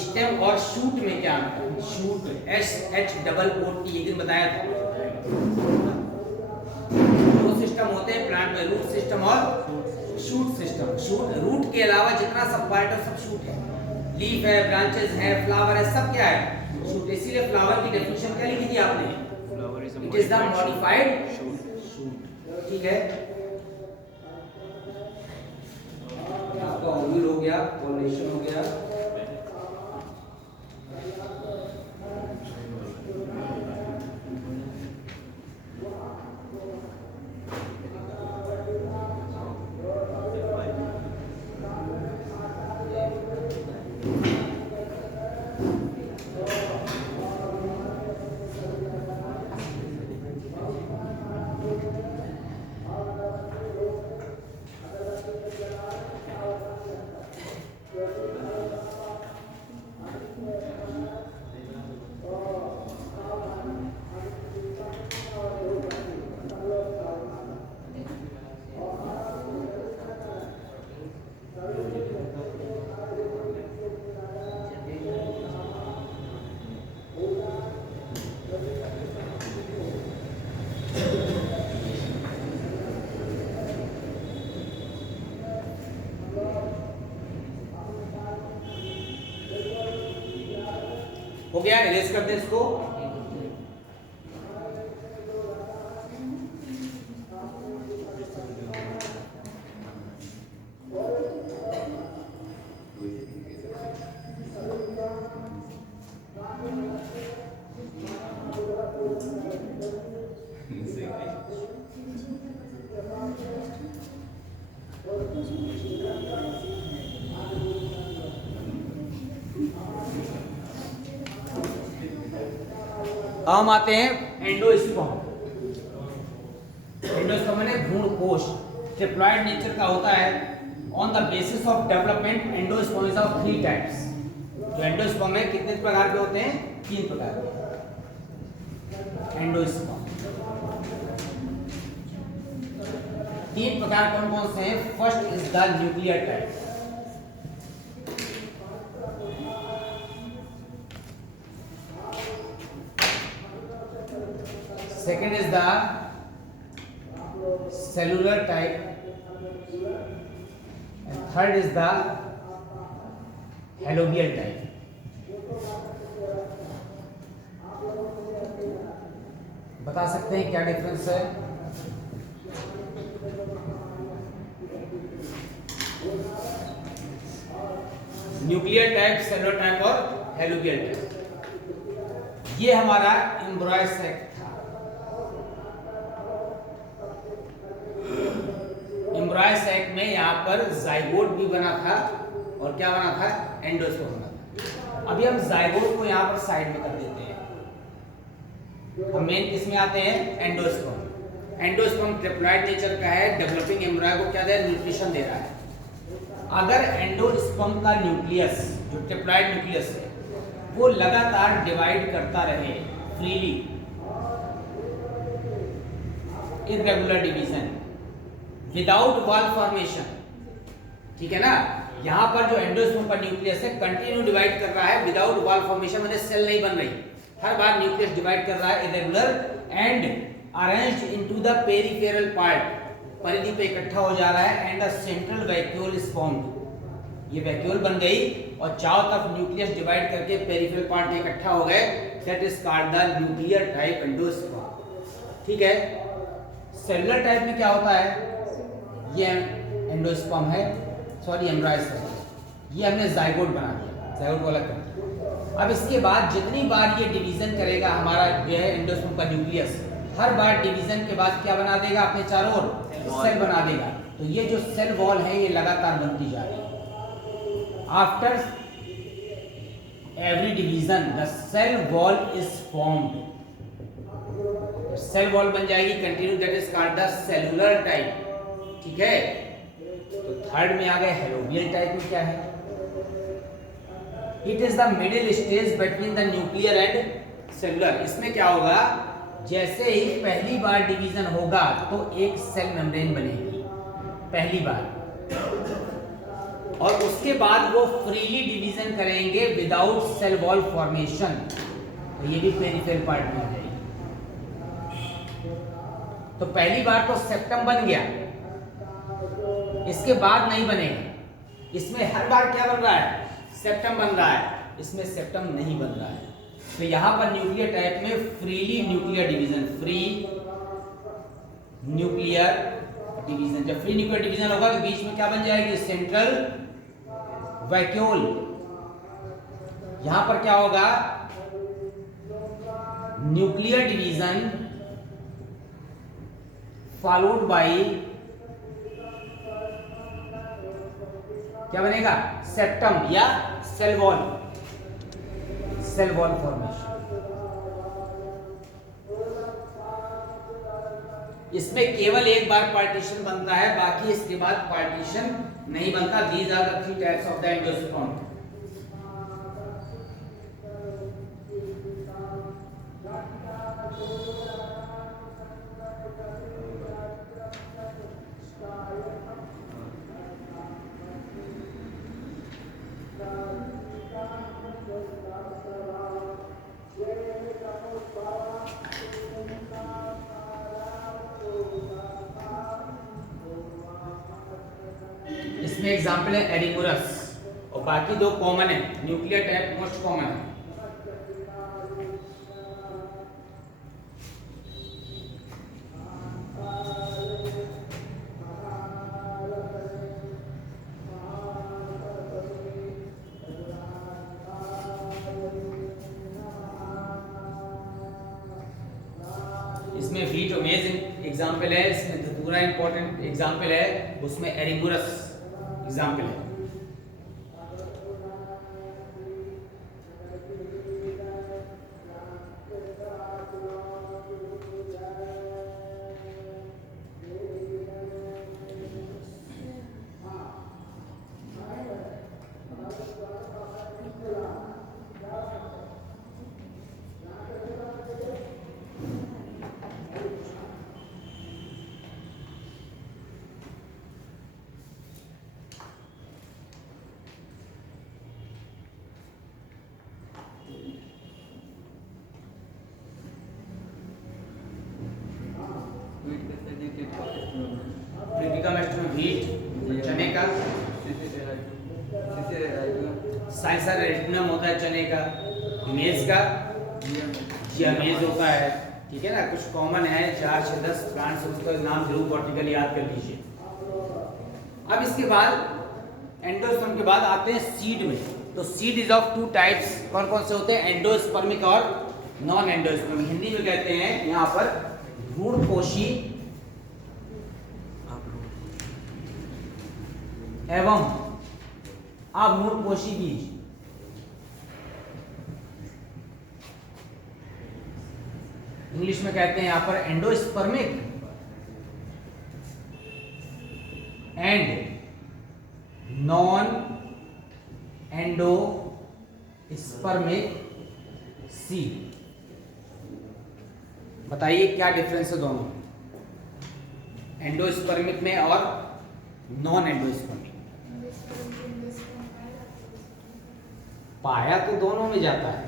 स्टेम और शूट में क्या अंतर, शूट SHOOT, एक दिन बताया था। दो सिस्टम होते हैं प्लांट में, रूट सिस्टम और शूट सिस्टम। शूट, रूट के अलावा जितना सब पार्ट है सब शूट है, लीफ है, ब्रांचेस है, फ्लावर है, सब क्या है, शूट। इसीलिए फ्लावर की डेफिनेशन क्या लिखी थी आपने, it is the modified shoot, ठीक है। आपका ओव्यूल हो गया, पॉलिनेशन हो गया। हो गया, इरेज कर दे इसको। हम आते हैं एंडोस्पर्म। एंडोस्पर्म माने भ्रूण कोश, ट्रिप्लॉइड नेचर का होता है। On the basis of development endosperm is of 3 types. जो एंडोस्पर्म है कितने प्रकार के होते हैं, 3 प्रकार के। एंडोस्पर्म। तीन प्रकार कौन कौन से हैं? First is the nuclear type, second is the cellular type, and third is the helobial type. बता सकते हैं क्या डिफरेंस है? न्यूक्लियर टाइप, सेलुलर टाइप और हेलोबियल टाइप। ये हमारा एम्ब्रॉय सैक था। एम्ब्रॉय सैक में यहाँ पर जाइगोट भी बना था और क्या बना था? एंडोस्पर्म बना था। अभी हम जाइगोट को यहाँ पर साइड में कर देते हैं, हम मेन किस में आते हैं? एंडोस्पर्म। एंडोस्पर्म ट्रिप्लॉइड नेचर का है, डेवलपिंग एम्ब्रॉय को क्या दे रहा है? न्यूट्रिशन दे रहा है। अगर एंडोस्पर्म का न्यूक्लियस, जो ट्रिप्लॉइड न्यूक्लियस है, वो लगातार डिवाइड करता रहे freely, irregular division, without wall formation, ठीक है ना? यहां पर जो एंडोस्पर्म का न्यूक्लियस है कंटिन्यू डिवाइड कर रहा है विदाउट वॉल फॉर्मेशन, मतलब सेल नहीं बन रही, हर बार न्यूक्लियस डिवाइड कर रहा है irregular and arranged into the peripheral part, परिधि पे इकट्ठा हो जा रहा है, and a central vacuole is formed. ये वैक्यूल बन गई और चारों तरफ न्यूक्लियस डिवाइड करके पेरिफेरल पार्ट में इकट्ठा हो गए, that is called the nuclear type endosperm. ठीक है। सेलुलर टाइप में क्या होता है? ये एंडोस्पर्म है, सॉरी एम्ब्रॉयस है, ये हमने जाइगोट बना दिया, जाइगोट को अलग कर दिया। अब इसके बाद जितनी बार ये डिवीजन करेगा हमारा जो है एंडोस्पर्म का न्यूक्लियस, हर बार डिवीजन के बाद क्या बना देगा? अपने चारों ओर सेल बना देगा। तो ये जो सेल वॉल है ये लगातार बनती जा रही है। After every division the cell wall is formed, cell wall बन जाएगी continue, that is called the cellular type. ठीक है। तो थर्ड में आ गए हेलोबियल टाइप में क्या है? It is the middle stage between the nuclear and cellular. इसमें क्या होगा? जैसे ही पहली बार डिवीजन होगा तो एक सेल मेम्ब्रेन बनेगी पहली बार, और उसके बाद वो फ्रीली डिवीजन करेंगे विदाउट सेल वॉल फॉर्मेशन, तो ये भी पेरिफेरल पार्ट में आ जाएगी। तो पहली बार तो सेप्टम बन गया, इसके बाद नहीं बनेगा। इसमें हर बार क्या बन रहा है? सेप्टम बन रहा है, इसमें सेप्टम नहीं बन रहा है। तो यहां पर न्यूक्लियर टाइप में freely nuclear division, free nuclear division. जब फ्री न्यूक्लियर डिवीजन होगा तो बीच में क्या बन जाएगी? Central vacuole. यहां पर क्या होगा? न्यूक्लियर डिवीजन फॉलोड बाय क्या बनेगा? सेप्टम या cell wall, cell wall formation. इसमें केवल एक बार पार्टीशन बनता है, बाकी इसके बाद पार्टीशन नहीं बनता। These are the three types of the endosperm. इसमें एग्जाम्पल है एरिमुरस, और बाकी दो कॉमन है। न्यूक्लियर टाइप मोस्ट कॉमन है। इसमें वीट अमेजिंग एग्जाम्पल है, इसमें धतूरा इंपॉर्टेंट एग्जाम्पल है, उसमें एरिमुरस एग्जाम्पल है। साइसर रेटिनम होता है चने का, मेज का जियामेज होता है, ठीक है ना। कुछ कॉमन है 4 से 10 प्लांट्स, उसका नाम जरूर वर्टिकली याद कर लीजिए। अब इसके बाद एंडोस्पर्म के बाद आते हैं सीड में। तो सीड इज ऑफ 2 टाइप्स, कौन कौन से होते हैं? एंडोस्पर्मिक और नॉन एंडोस्पर्मिक। हिंदी में कहते हैं यहाँ पर भ्रूणपोषी एवं अभ्रूणपोषी बीज। इंग्लिश में कहते हैं यहाँ पर endospermic and non endospermic seed. बताइए क्या डिफरेंस है दोनों, एंडोस्पर्मिक में और नॉन एंडोस्पर्मिक? पाया तो दोनों में जाता है,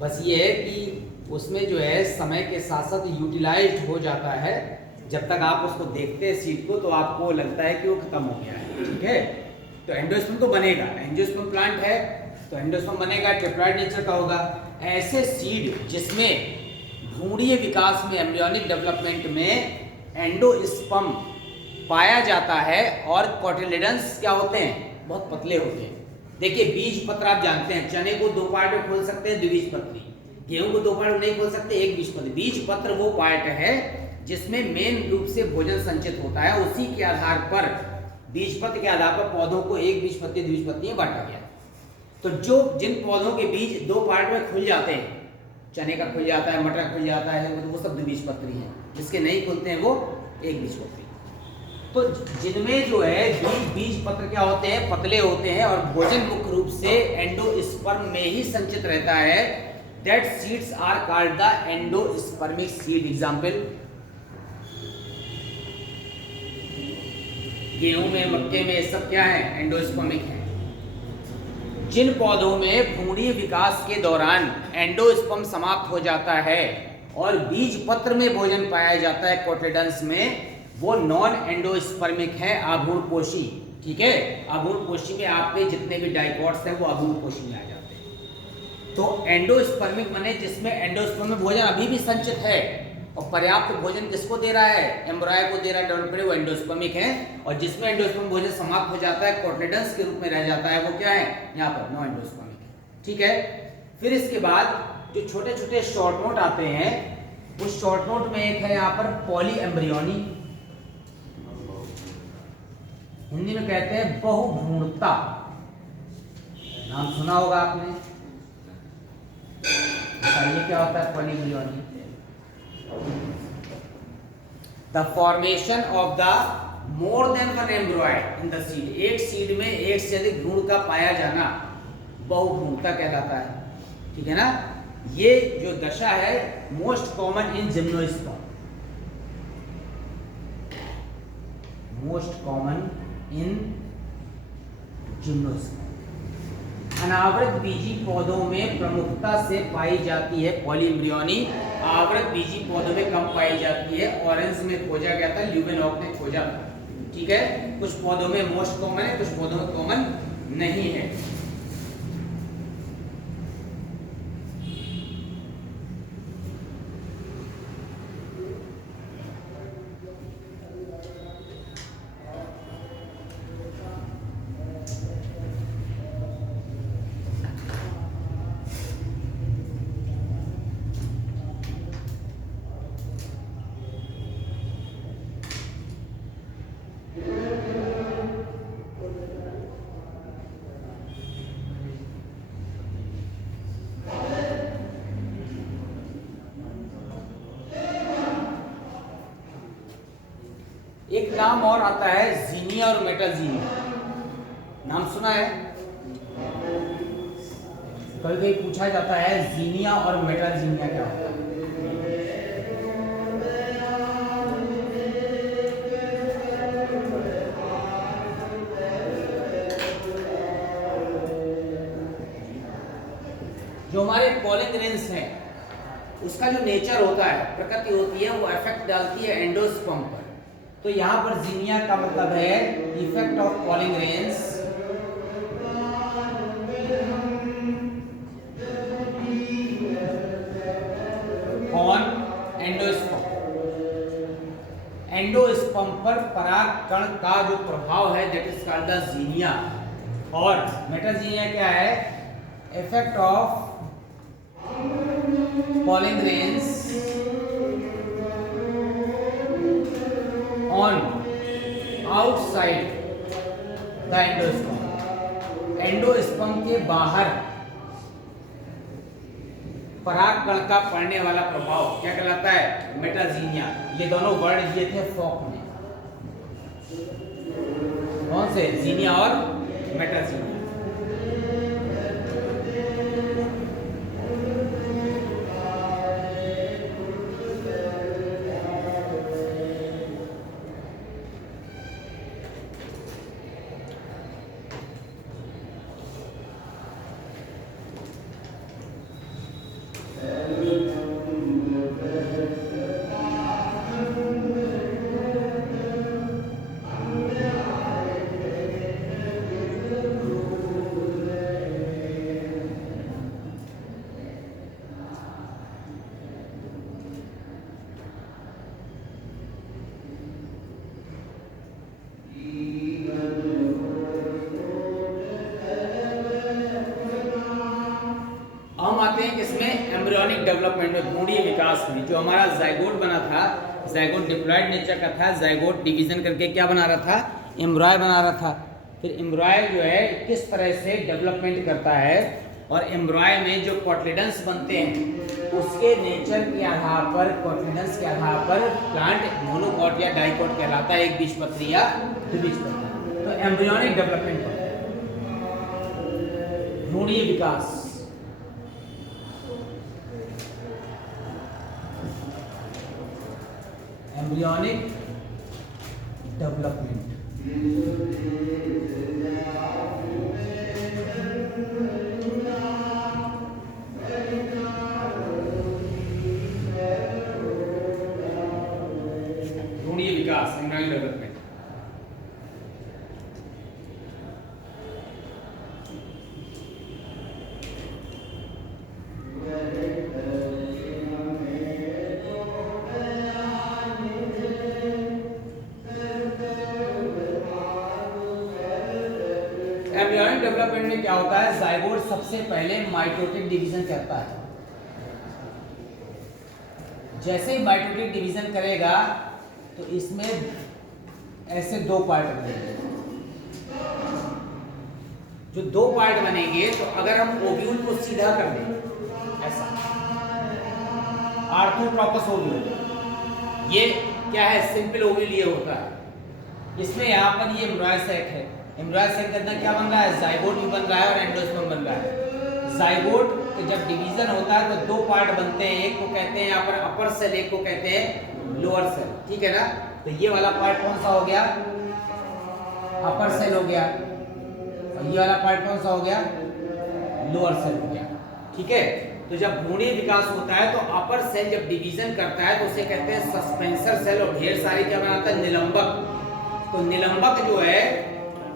बस ये है कि उसमें जो है समय के साथ साथ यूटिलाइज्ड हो जाता है। जब तक आप उसको देखते हैं सीड को तो आपको लगता है कि वो खत्म हो गया है, ठीक है। तो एंडोस्पर्म तो बनेगा, एंजियोस्पर्म प्लांट है तो एंडोस्पर्म बनेगा, ट्रिप्लॉइड नेचर का होगा। ऐसे सीड जिसमें भ्रूणीय विकास में, एम्ब्रियोनिक डेवलपमेंट में एंडोस्पर्म पाया जाता है और कोटिलेडन्स क्या होते हैं? बहुत पतले होते हैं। देखिए बीज पत्र आप जानते हैं, चने को 2 पार्ट में खोल सकते हैं, द्विबीजपत्री। गेहूं को 2 पार्ट में नहीं खोल सकते, एक बीजपत्री। बीज पत्र वो पार्ट है जिसमें मेन रूप से भोजन संचित होता है। उसी के आधार पर, बीजपत्र के आधार पर पौधों को एक बीजपत्री, द्विबीजपत्री में बांटा गया। तो जो जिन पौधों के बीज 2 पार्ट में खुल जाते हैं, चने का खुल जाता है, मटर खुल जाता है, वो सब द्विबीजपत्री हैं। जिसके नहीं खुलते हैं वो एक बीजपत्री। तो जिनमें जो है बीज पत्र क्या होते हैं? पतले होते हैं और भोजन मुख्य रूप से एंडोस्पर्म में ही संचित रहता है। That seeds are called the endospermic seed. Example, गेहूं में, मक्के में, सब क्या है? एंडोस्पर्मिक है। जिन पौधों में भ्रूणीय विकास के दौरान एंडोस्पर्म समाप्त हो जाता है और बीज पत्र में भोजन पाया जाता है कोटिलेडन्स में, वो नॉन एंडोस्पर्मिक है, अभ्रूणपोषी, ठीक है। अभ्रूणपोषी में आपके जितने भी डाइकॉट्स हैं वो अभ्रूणपोषी में आ जाते हैं। तो एंडोस्पर्मिक माने जिसमें एंडोस्पर्म में भोजन अभी भी संचित है और पर्याप्त भोजन किसको दे रहा है? एम्ब्रायो को दे रहा है, डेवलपमेंट, वो एंडोस्पर्मिक है। और जिसमें एंडोस्पर्म भोजन समाप्त हो जाता है, कोटिलेडन्स के रूप में रह जाता है, वो क्या है? यहाँ पर नॉन एंडोस्पर्मिक है, ठीक है। फिर इसके बाद जो छोटे छोटे शॉर्ट नोट आते हैं, उस शॉर्ट नोट में एक है यहाँ पर पॉली एम्ब्रियोनी, हिंदी में कहते हैं बहुभ्रूणता। नाम सुना होगा आपने, बताइए क्या होता है polyembryony? The formation of the more than one embryoid in the seed. एक सीड में एक से अधिक भ्रूण का पाया जाना बहुभ्रूणता कहलाता है, ठीक है ना। ये जो दशा है most common in gymnosperm, most common in gymnosperm. अनावृत बीजी पौधों में प्रमुखता से पाई जाती है पॉली एम्ब्रियोनी, आवृत बीजी पौधों में कम पाई जाती है। ऑरेंज में खोजा गया था, ल्यूवेनॉक ने खोजा, ठीक है। कुछ पौधों में मोस्ट कॉमन है, कुछ पौधों में कॉमन नहीं है। एक नाम और आता है जीनिया और मेटाजीनिया, नाम सुना है? कभी कभी पूछा जाता है जीनिया और मेटाजीनिया क्या होता है। जो हमारे पॉलन ग्रेन्स हैं उसका जो नेचर होता है, प्रकृति होती है, वो इफेक्ट डालती है एंडोस्पर्म पर। तो यहाँ पर जीनिया का मतलब है इफेक्ट ऑफ पॉलन ग्रेन्स परागकण का जो प्रभाव है दैट इज कॉल्ड द जीनिया। और मेटाजीनिया क्या है? Effect of pollen grains on outside the endosperm, endosperm के बाहर परागकण का पड़ने वाला प्रभाव क्या कहलाता है? मेटाजीनिया। ये दोनों वर्ड दिए थे फॉक में, कौन से? जीनिया और मेटाजीनिया। डेवलपमेंट में, भ्रूणीय विकास में, जो हमारा जाइगोट बना था, जाइगोट डिप्लॉयड नेचर का था, जाइगोट डिवीजन करके क्या बना रहा था? एम्ब्रॉय बना रहा था। फिर एम्ब्रॉय जो है किस तरह से डेवलपमेंट करता है, और एम्ब्रॉय में जो कोटलेडन्स बनते हैं उसके नेचर के आधार पर, कोटलेडन्स के आधार पर प्लांट मोनोकॉट या डाइकॉट कहलाता है, एक बीजपत्री या द्विबीजपत्री। तो एम्ब्रियोनिक डेवलपमेंट, भ्रूणीय विकास, एम्ब्रियोनिक डेवलपमेंट। भ्रूणीय विकास, एम्ब्रियोनिक डेवलपमेंट। एम्ब्रियोनिक डेवलपमेंट में क्या होता है? जाइगोट सबसे पहले माइटोटिक डिवीजन करता है। जैसे ही माइटोटिक डिवीजन करेगा तो इसमें ऐसे दो पार्ट बनेंगे। जो दो पार्ट बनेंगे, तो अगर हम ओव्यूल को सीधा कर दें ऐसा, आर्थोट्रोपस ओव्यूल, ये क्या है? सिंपल ओव्यूल ये होता है। इसमें यहाँ पर ये एम्ब्रॉय सैक है। एम्ब्रॉय सैक के अंदर क्या बन रहा है? जाइगोट भी बन रहा है और एंडोस्पर्म बन रहा है। जाइगोट जब डिवीजन होता है तो दो पार्ट बनते हैं, एक को कहते हैं यहाँ पर अपर सेल, एक को कहते हैं लोअर सेल, ठीक है ना? तो ये वाला पार्ट कौन सा हो गया? अपर सेल हो गया, और ये वाला पार्ट कौन सा हो गया? लोअर सेल हो गया, ठीक है? तो जब भ्रूणीय विकास होता है तो अपर सेल जब डिवीजन करता है तो उसे कहते हैं सस्पेंसर सेल, और ढेर सारी क्या बनाता है? निलंबक। तो निलंबक जो है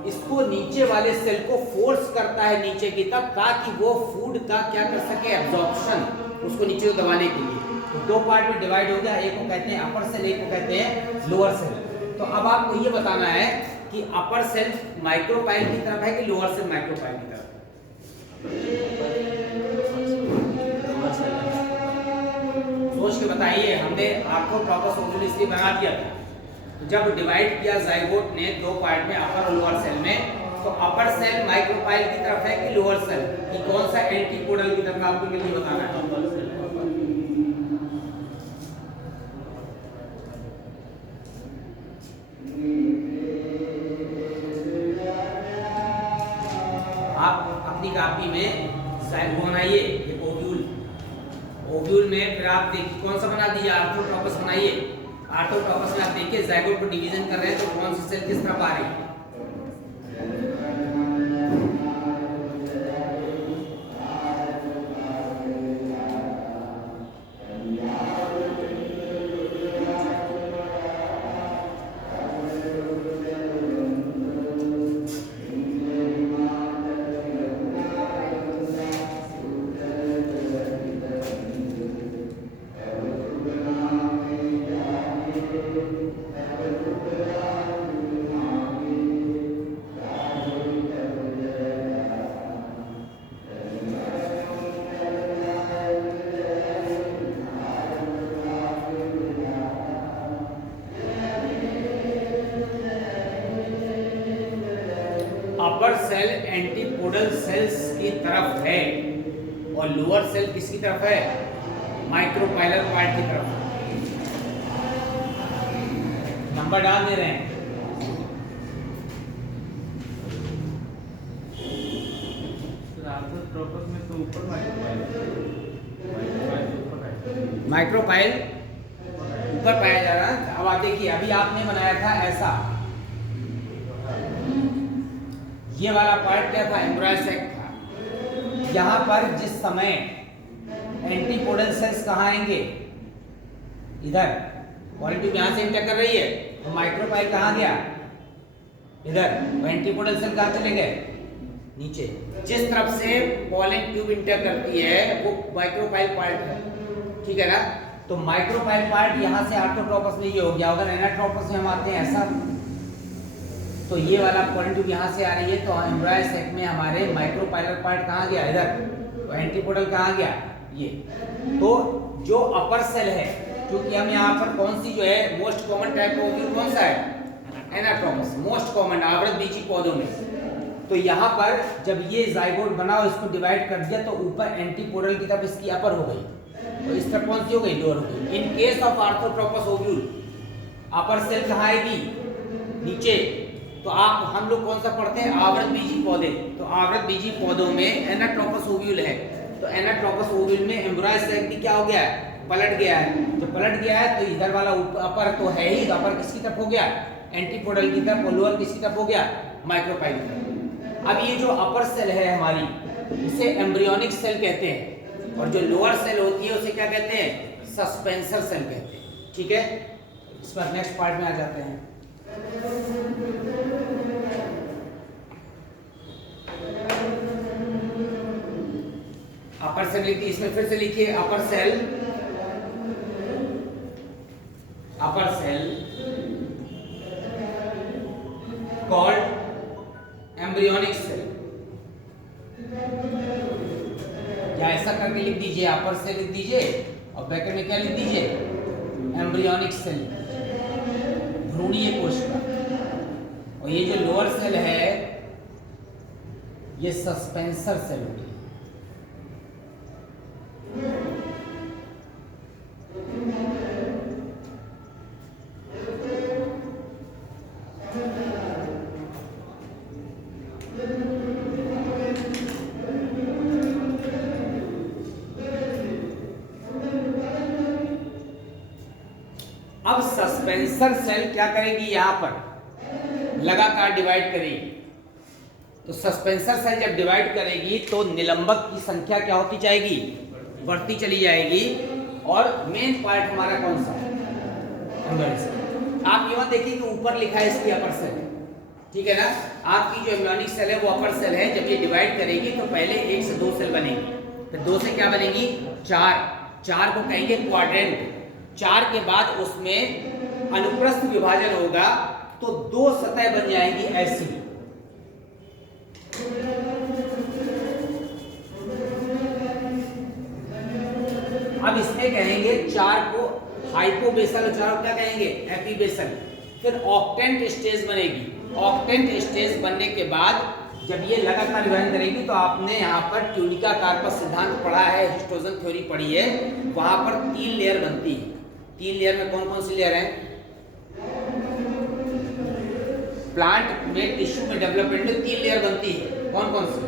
इसको नीचे वाले सेल को फोर्स करता है नीचे की तरफ, ताकि वो फूड का क्या कर सके? एब्जॉर्प्शन, उसको नीचे दबाने के लिए। तो दो पार्ट में डिवाइड हो गया, एक को कहते हैं अपर सेल, एक को कहते हैं लोअर सेल। तो अब आपको ये बताना है कि अपर सेल माइक्रोपाइल की तरफ है कि लोअर सेल माइक्रोपाइल की तरफ? सोच के बताइए। हमने आर्थोट्रोपस ओव्यूल इसलिए बना दिया था, तो जब डिवाइड किया जाइगोट ने दो पार्ट में, अपर और लोअर सेल में, तो अपर सेल माइक्रोपाइल की तरफ है कि लोअर सेल, कि कौन सा एंटीपोडल की तरफ? आपको ये बताना है। आप अपनी कॉपी में जाइगोट बनाइए, ये ओव्यूल, ओव्यूल में फिर आप देखिए कौन सा बना दिया? आर्थोट्रोपस बनाइए। आर्थोट्रोपस में आप देखिए जाइगोट को डिवीजन कर रहे हैं तो कौन सी सेल किस तरफ आ रही है? सेल एंटीपोडल सेल्स की तरफ है और लोअर सेल किसकी तरफ है, माइक्रोपाइलर पार्ट की तरफ। नंबर डाल दे रहे हैं। में तो ऊपर माइक्रोपाइल ऊपर पाया जा रहा है। अब आप देखिए, अभी आपने बनाया था ऐसा, ये वाला पार्ट क्या था, एम्ब्रायो सैक था। यहाँ पर जिस समय एंटीपोडल सेल्स कहाँ आएंगे, इधर पॉलन ट्यूब यहाँ से इंटर कर रही है, तो माइक्रोपाइल कहाँ गया, इधर। एंटीपोडल सेल कहाँ चले गए, नीचे। जिस तरफ से पॉलन ट्यूब इंटर करती है वो माइक्रोपाइल पार्ट है, ठीक है ना। तो माइक्रोपाइल पार्ट यहाँ से ऑर्थोट्रोपस में ये हो गया। अगर एनाट्रोपस में हम आते हैं ऐसा, तो ये वाला पॉलन ट्यूब यहाँ से आ रही है, तो एम्ब्रायो सैक में हमारे माइक्रोपाइलर पार्ट कहाँ गया, इधर। तो एंटीपोडल कहाँ गया, ये। तो जो अपर सेल है, क्योंकि हम यहाँ पर कौन सी जो है most common type of view कौन सा है, एनाट्रोपस, मोस्ट कॉमन आवृत बीजी पौधों में। तो यहाँ पर जब ये जाइगोट बना और इसको डिवाइड कर दिया, तो ऊपर एंटीपोडल की तरफ इसकी अपर हो गई, तो इस तरफ कौन सी हो गई, लोअर हो गई। In case of orthotropous ovule upper cell कहाँ आएगी, नीचे। तो आप हम लोग कौन सा पढ़ते हैं, आवृत बीजी पौधे। तो आवृत बीजी पौधों में एनाट्रोपस ओव्यूल है, तो एनाट्रोपस ओव्यूल में एम्ब्रायो सैक भी क्या हो गया है, पलट गया है। तो पलट गया है तो इधर वाला अपर तो है ही, अपर किसकी तरफ हो गया, एंटीपोडल की तरफ, और लोअर किसकी तरफ हो गया, माइक्रोपाइल की तरफ। अब ये जो अपर सेल है हमारी, इसे एम्ब्रियोनिक सेल कहते हैं, और जो लोअर सेल होती है उसे क्या कहते हैं, सस्पेंसर सेल कहते हैं, ठीक है। इस पर नेक्स्ट पार्ट में आ जाते हैं। अपर सेल लिखिए, इसमें फिर से लिखिए अपर सेल कॉल्ड एम्ब्रियोनिक सेल, या ऐसा करके लिख दीजिए, अपर सेल लिख दीजिए और ब्रैकेट में क्या लिख दीजिए, एम्ब्रियोनिक सेल, भ्रूणीय कोशिका। और ये जो लोअर सेल है ये सस्पेंसर सेल होती है। अब सस्पेंसर सेल क्या करेगी, यहां पर लगातार डिवाइड करेगी। तो सस्पेंसर सेल जब डिवाइड करेगी तो निलंबक की संख्या क्या होती जाएगी, बढ़ती चली जाएगी। और मेन पार्ट हमारा कौन सा, एम्ब्रियोनिक सेल। आप यहाँ देखिए कि ऊपर लिखा है इसकी अपर सेल, ठीक है ना। आपकी जो एम्ब्रियोनिक सेल है वो अपर सेल है। जब ये डिवाइड करेगी तो पहले 1 से 2 सेल बनेगी, फिर 2 से क्या बनेगी, 4 को कहेंगे क्वाड्रेंट। 4 के बाद उसमें अनुप्रस्थ विभाजन होगा तो 2 सतह बन जाएंगी ऐसी। अब इसमें कहेंगे 4 को हाइपोबेसल और 4 को क्या कहेंगे, एपीबेसल। फिर ऑक्टेंट स्टेज बनेगी। ऑक्टेंट स्टेज बनने के बाद जब ये लगातार विभाजन करेगी तो आपने यहाँ पर ट्यूनिका कार्पस सिद्धांत पढ़ा है, हिस्टोजन थ्योरी पढ़ी है, वहां पर 3 लेयर बनती है। 3 लेयर में कौन कौन सी लेयर है, प्लांट में टिश्यू में डेवलपमेंट में 3 लेयर बनती है। कौन कौन सी,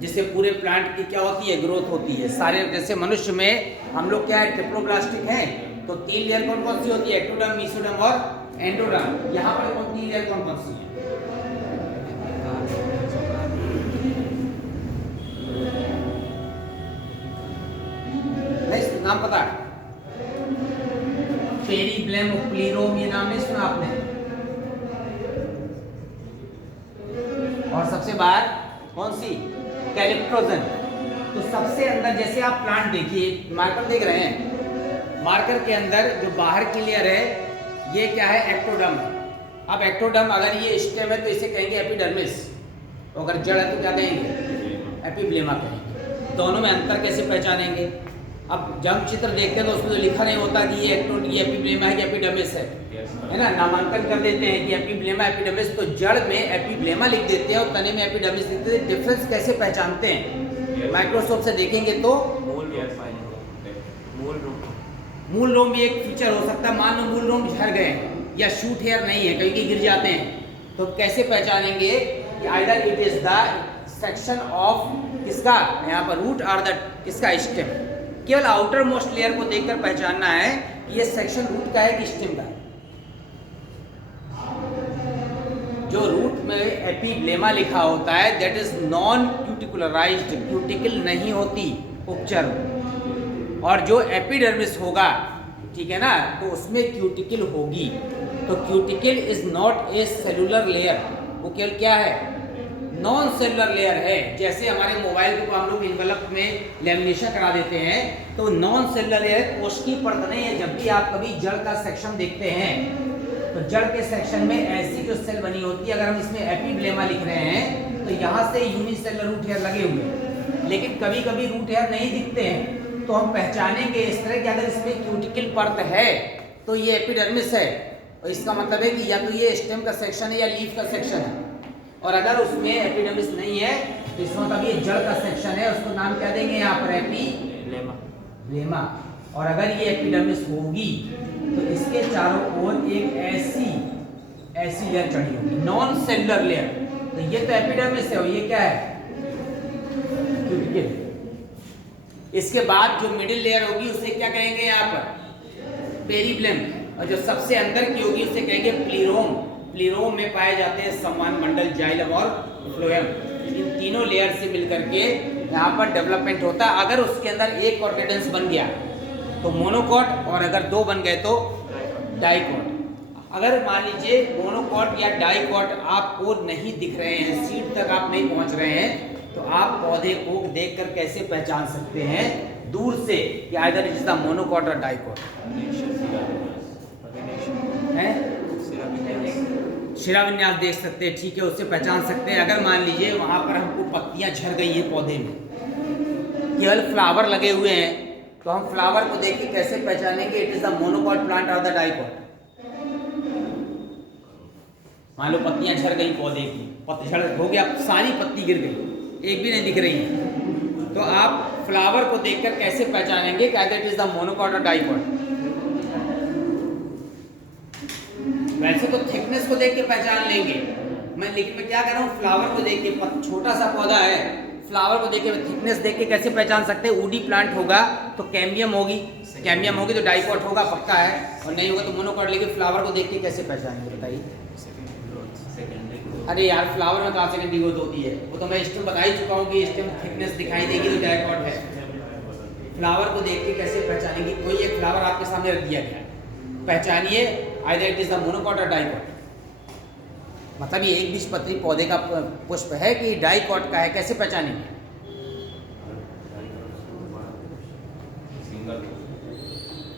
जिससे पूरे प्लांट की क्या होती है, ग्रोथ होती है। सारे जैसे मनुष्य में हम लोग क्या है, ट्रिप्लोब्लास्टिक हैं, तो 3 लेयर कौन कौन सी होती है, एक्टोडर्म, मेसोडर्म और एंडोडर्म। यहाँ पर कौन 3 लेयर कौन कौन सी है, नहीं नाम पता है, पेरीब्लेम, प्लीरोम, ये नाम नहीं सुना आपने। और सबसे बाहर कौन सी, कैलिप्टोजन। तो सबसे अंदर जैसे आप प्लांट देखिए, मार्कर देख रहे हैं, मार्कर के अंदर जो बाहर की लेयर है ये क्या है, एक्टोडर्म। अब एक्टोडर्म अगर ये स्टेम है तो इसे कहेंगे एपिडर्मिस, तो अगर जड़ है तो क्या कहेंगे, एपिब्लेमा कहेंगे। दोनों में अंतर कैसे पहचानेंगे, अब जब हम चित्र देखते हैं तो उसमें तो लिखा नहीं होता कि ये एपिब्लेमा है कि एपिडर्मिस है, है ना, नामांकन कर देते हैं कि एपिब्लेमा एपिडर्मिस, तो जड़ में एपिब्लेमा लिख देते हैं और तने में एपिडर्मिस लिख देते हैं। डिफरेंस कैसे पहचानते हैं? माइक्रोस्कोप से देखेंगे तो मूल रोम भी एक फीचर हो सकता है। मान लो मूल रोम झड़ गए या शूट हेयर नहीं है, कहीं गिर जाते हैं, तो कैसे पहचानेंगे कि either it is the section of किसका, यहाँ पर रूट और द किसका, स्टेम। केवल आउटर मोस्ट लेयर को देखकर पहचानना है कि ये सेक्शन रूट का है कि स्टेम का। जो रूट में एपिब्लेमा लिखा होता है दैट इज नॉन क्यूटिकुलराइज्ड, क्यूटिकल नहीं होती उपचर, और जो एपिडर्मिस होगा, ठीक है ना, तो उसमें क्यूटिकल होगी। तो cuticle is not a cellular layer, वो केवल क्या है, नॉन सेलुलर लेयर है। जैसे हमारे मोबाइल को हम लोग इन्वेलप में लेमिनेशन करा देते हैं, तो नॉन सेलुलर लेयर कोशिकीय परत नहीं है। जब भी आप कभी जड़ का सेक्शन देखते हैं तो जड़ के सेक्शन में ऐसी जो सेल बनी होती है, अगर हम इसमें एपिब्लेमा लिख रहे हैं तो यहाँ से यूनिसेलुलर रूट हेयर लगे हुए हैं, लेकिन कभी कभी रूट हेयर नहीं दिखते हैं, तो हम पहचानेंगे इस तरह कि अगर इसमें क्यूटिकल परत है तो ये एपिडर्मिस है, और इसका मतलब है कि या तो ये स्टेम का सेक्शन है या लीफ का सेक्शन है। और अगर उसमें एपिडर्मिस नहीं है तो इसका मतलब ये जड़ का सेक्शन है, उसको नाम क्या देंगे यहाँ पर, एपिब्लेमा। और अगर ये एपिडर्मिस होगी तो इसके चारों ओर एक ऐसी लेयर चढ़ी होगी, नॉन सेलुलर लेयर। तो ये तो एपिडर्मिस है और ये क्या है, क्यूटिकल। इसके बाद जो मिडिल लेयर होगी उसे क्या कहेंगे यहाँ पर, पेरिब्लेम, और जो सबसे अंदर की होगी उसे कहेंगे प्लीरोम। प्लीरोम में पाए जाते हैं समान मंडल, जाइलम और फ्लोएम। इन तीनों लेयर से मिलकर के यहाँ पर डेवलपमेंट होता है। अगर उसके अंदर एक कॉर्डेटेंस बन गया तो मोनोकॉट, और अगर दो बन गए तो डाइकॉट। अगर मान लीजिए मोनोकॉट या डाइकॉट आपको नहीं दिख रहे हैं, सीड तक आप नहीं पहुंच रहे हैं, तो आप पौधे को देखकर कैसे पहचान सकते हैं दूर से कि either it is the monocot or dicot है। शिरा विन्यास देख सकते हैं, ठीक है, उससे पहचान सकते हैं। अगर मान लीजिए वहां पर हमको पत्तियां झड़ गई हैं पौधे में, केवल फ्लावर लगे हुए हैं, तो हम फ्लावर को देख के कैसे पहचानेंगे it is the monocot plant और द डाइकॉट। मान लो पत्तियां झड़ गई पौधे की, पतझड़ हो गया, सारी पत्ती गिर गई, एक भी नहीं दिख रही है, तो आप फ्लावर को देखकर कैसे पहचानेंगे कि it is the monocot or dicot. वैसे तो थिकनेस को देख के पहचान लेंगे, लेकिन मैं क्या कर रहा हूँ, फ्लावर को देख के, छोटा सा पौधा है, फ्लावर को देख के, थिकनेस देख के कैसे पहचान सकते हैं। वुडी प्लांट होगा तो कैम्बियम होगी, कैम्बियम होगी तो डाइकॉट होगा पक्का है, और नहीं होगा तो मोनोकॉट। लेकिन फ्लावर को देख के कैसे पहचानेंगे बताइए। अरे यार, फ्लावर में कहाँ सेकेंडरी ग्रोथ होती है, वो तो मैं स्टेम बता ही चुका हूँ कि स्टेम थिकनेस दिखाई देगी तो डाइकॉट है। फ्लावर को देख के कैसे पहचानेंगे, कोई एक फ्लावर आपके सामने रख दिया गया, पहचानिए either it is the monocot or dicot. मतलब ये एक बीजपत्री पौधे का पुष्प है कि डाइकॉट का है, कैसे पहचानेंगे।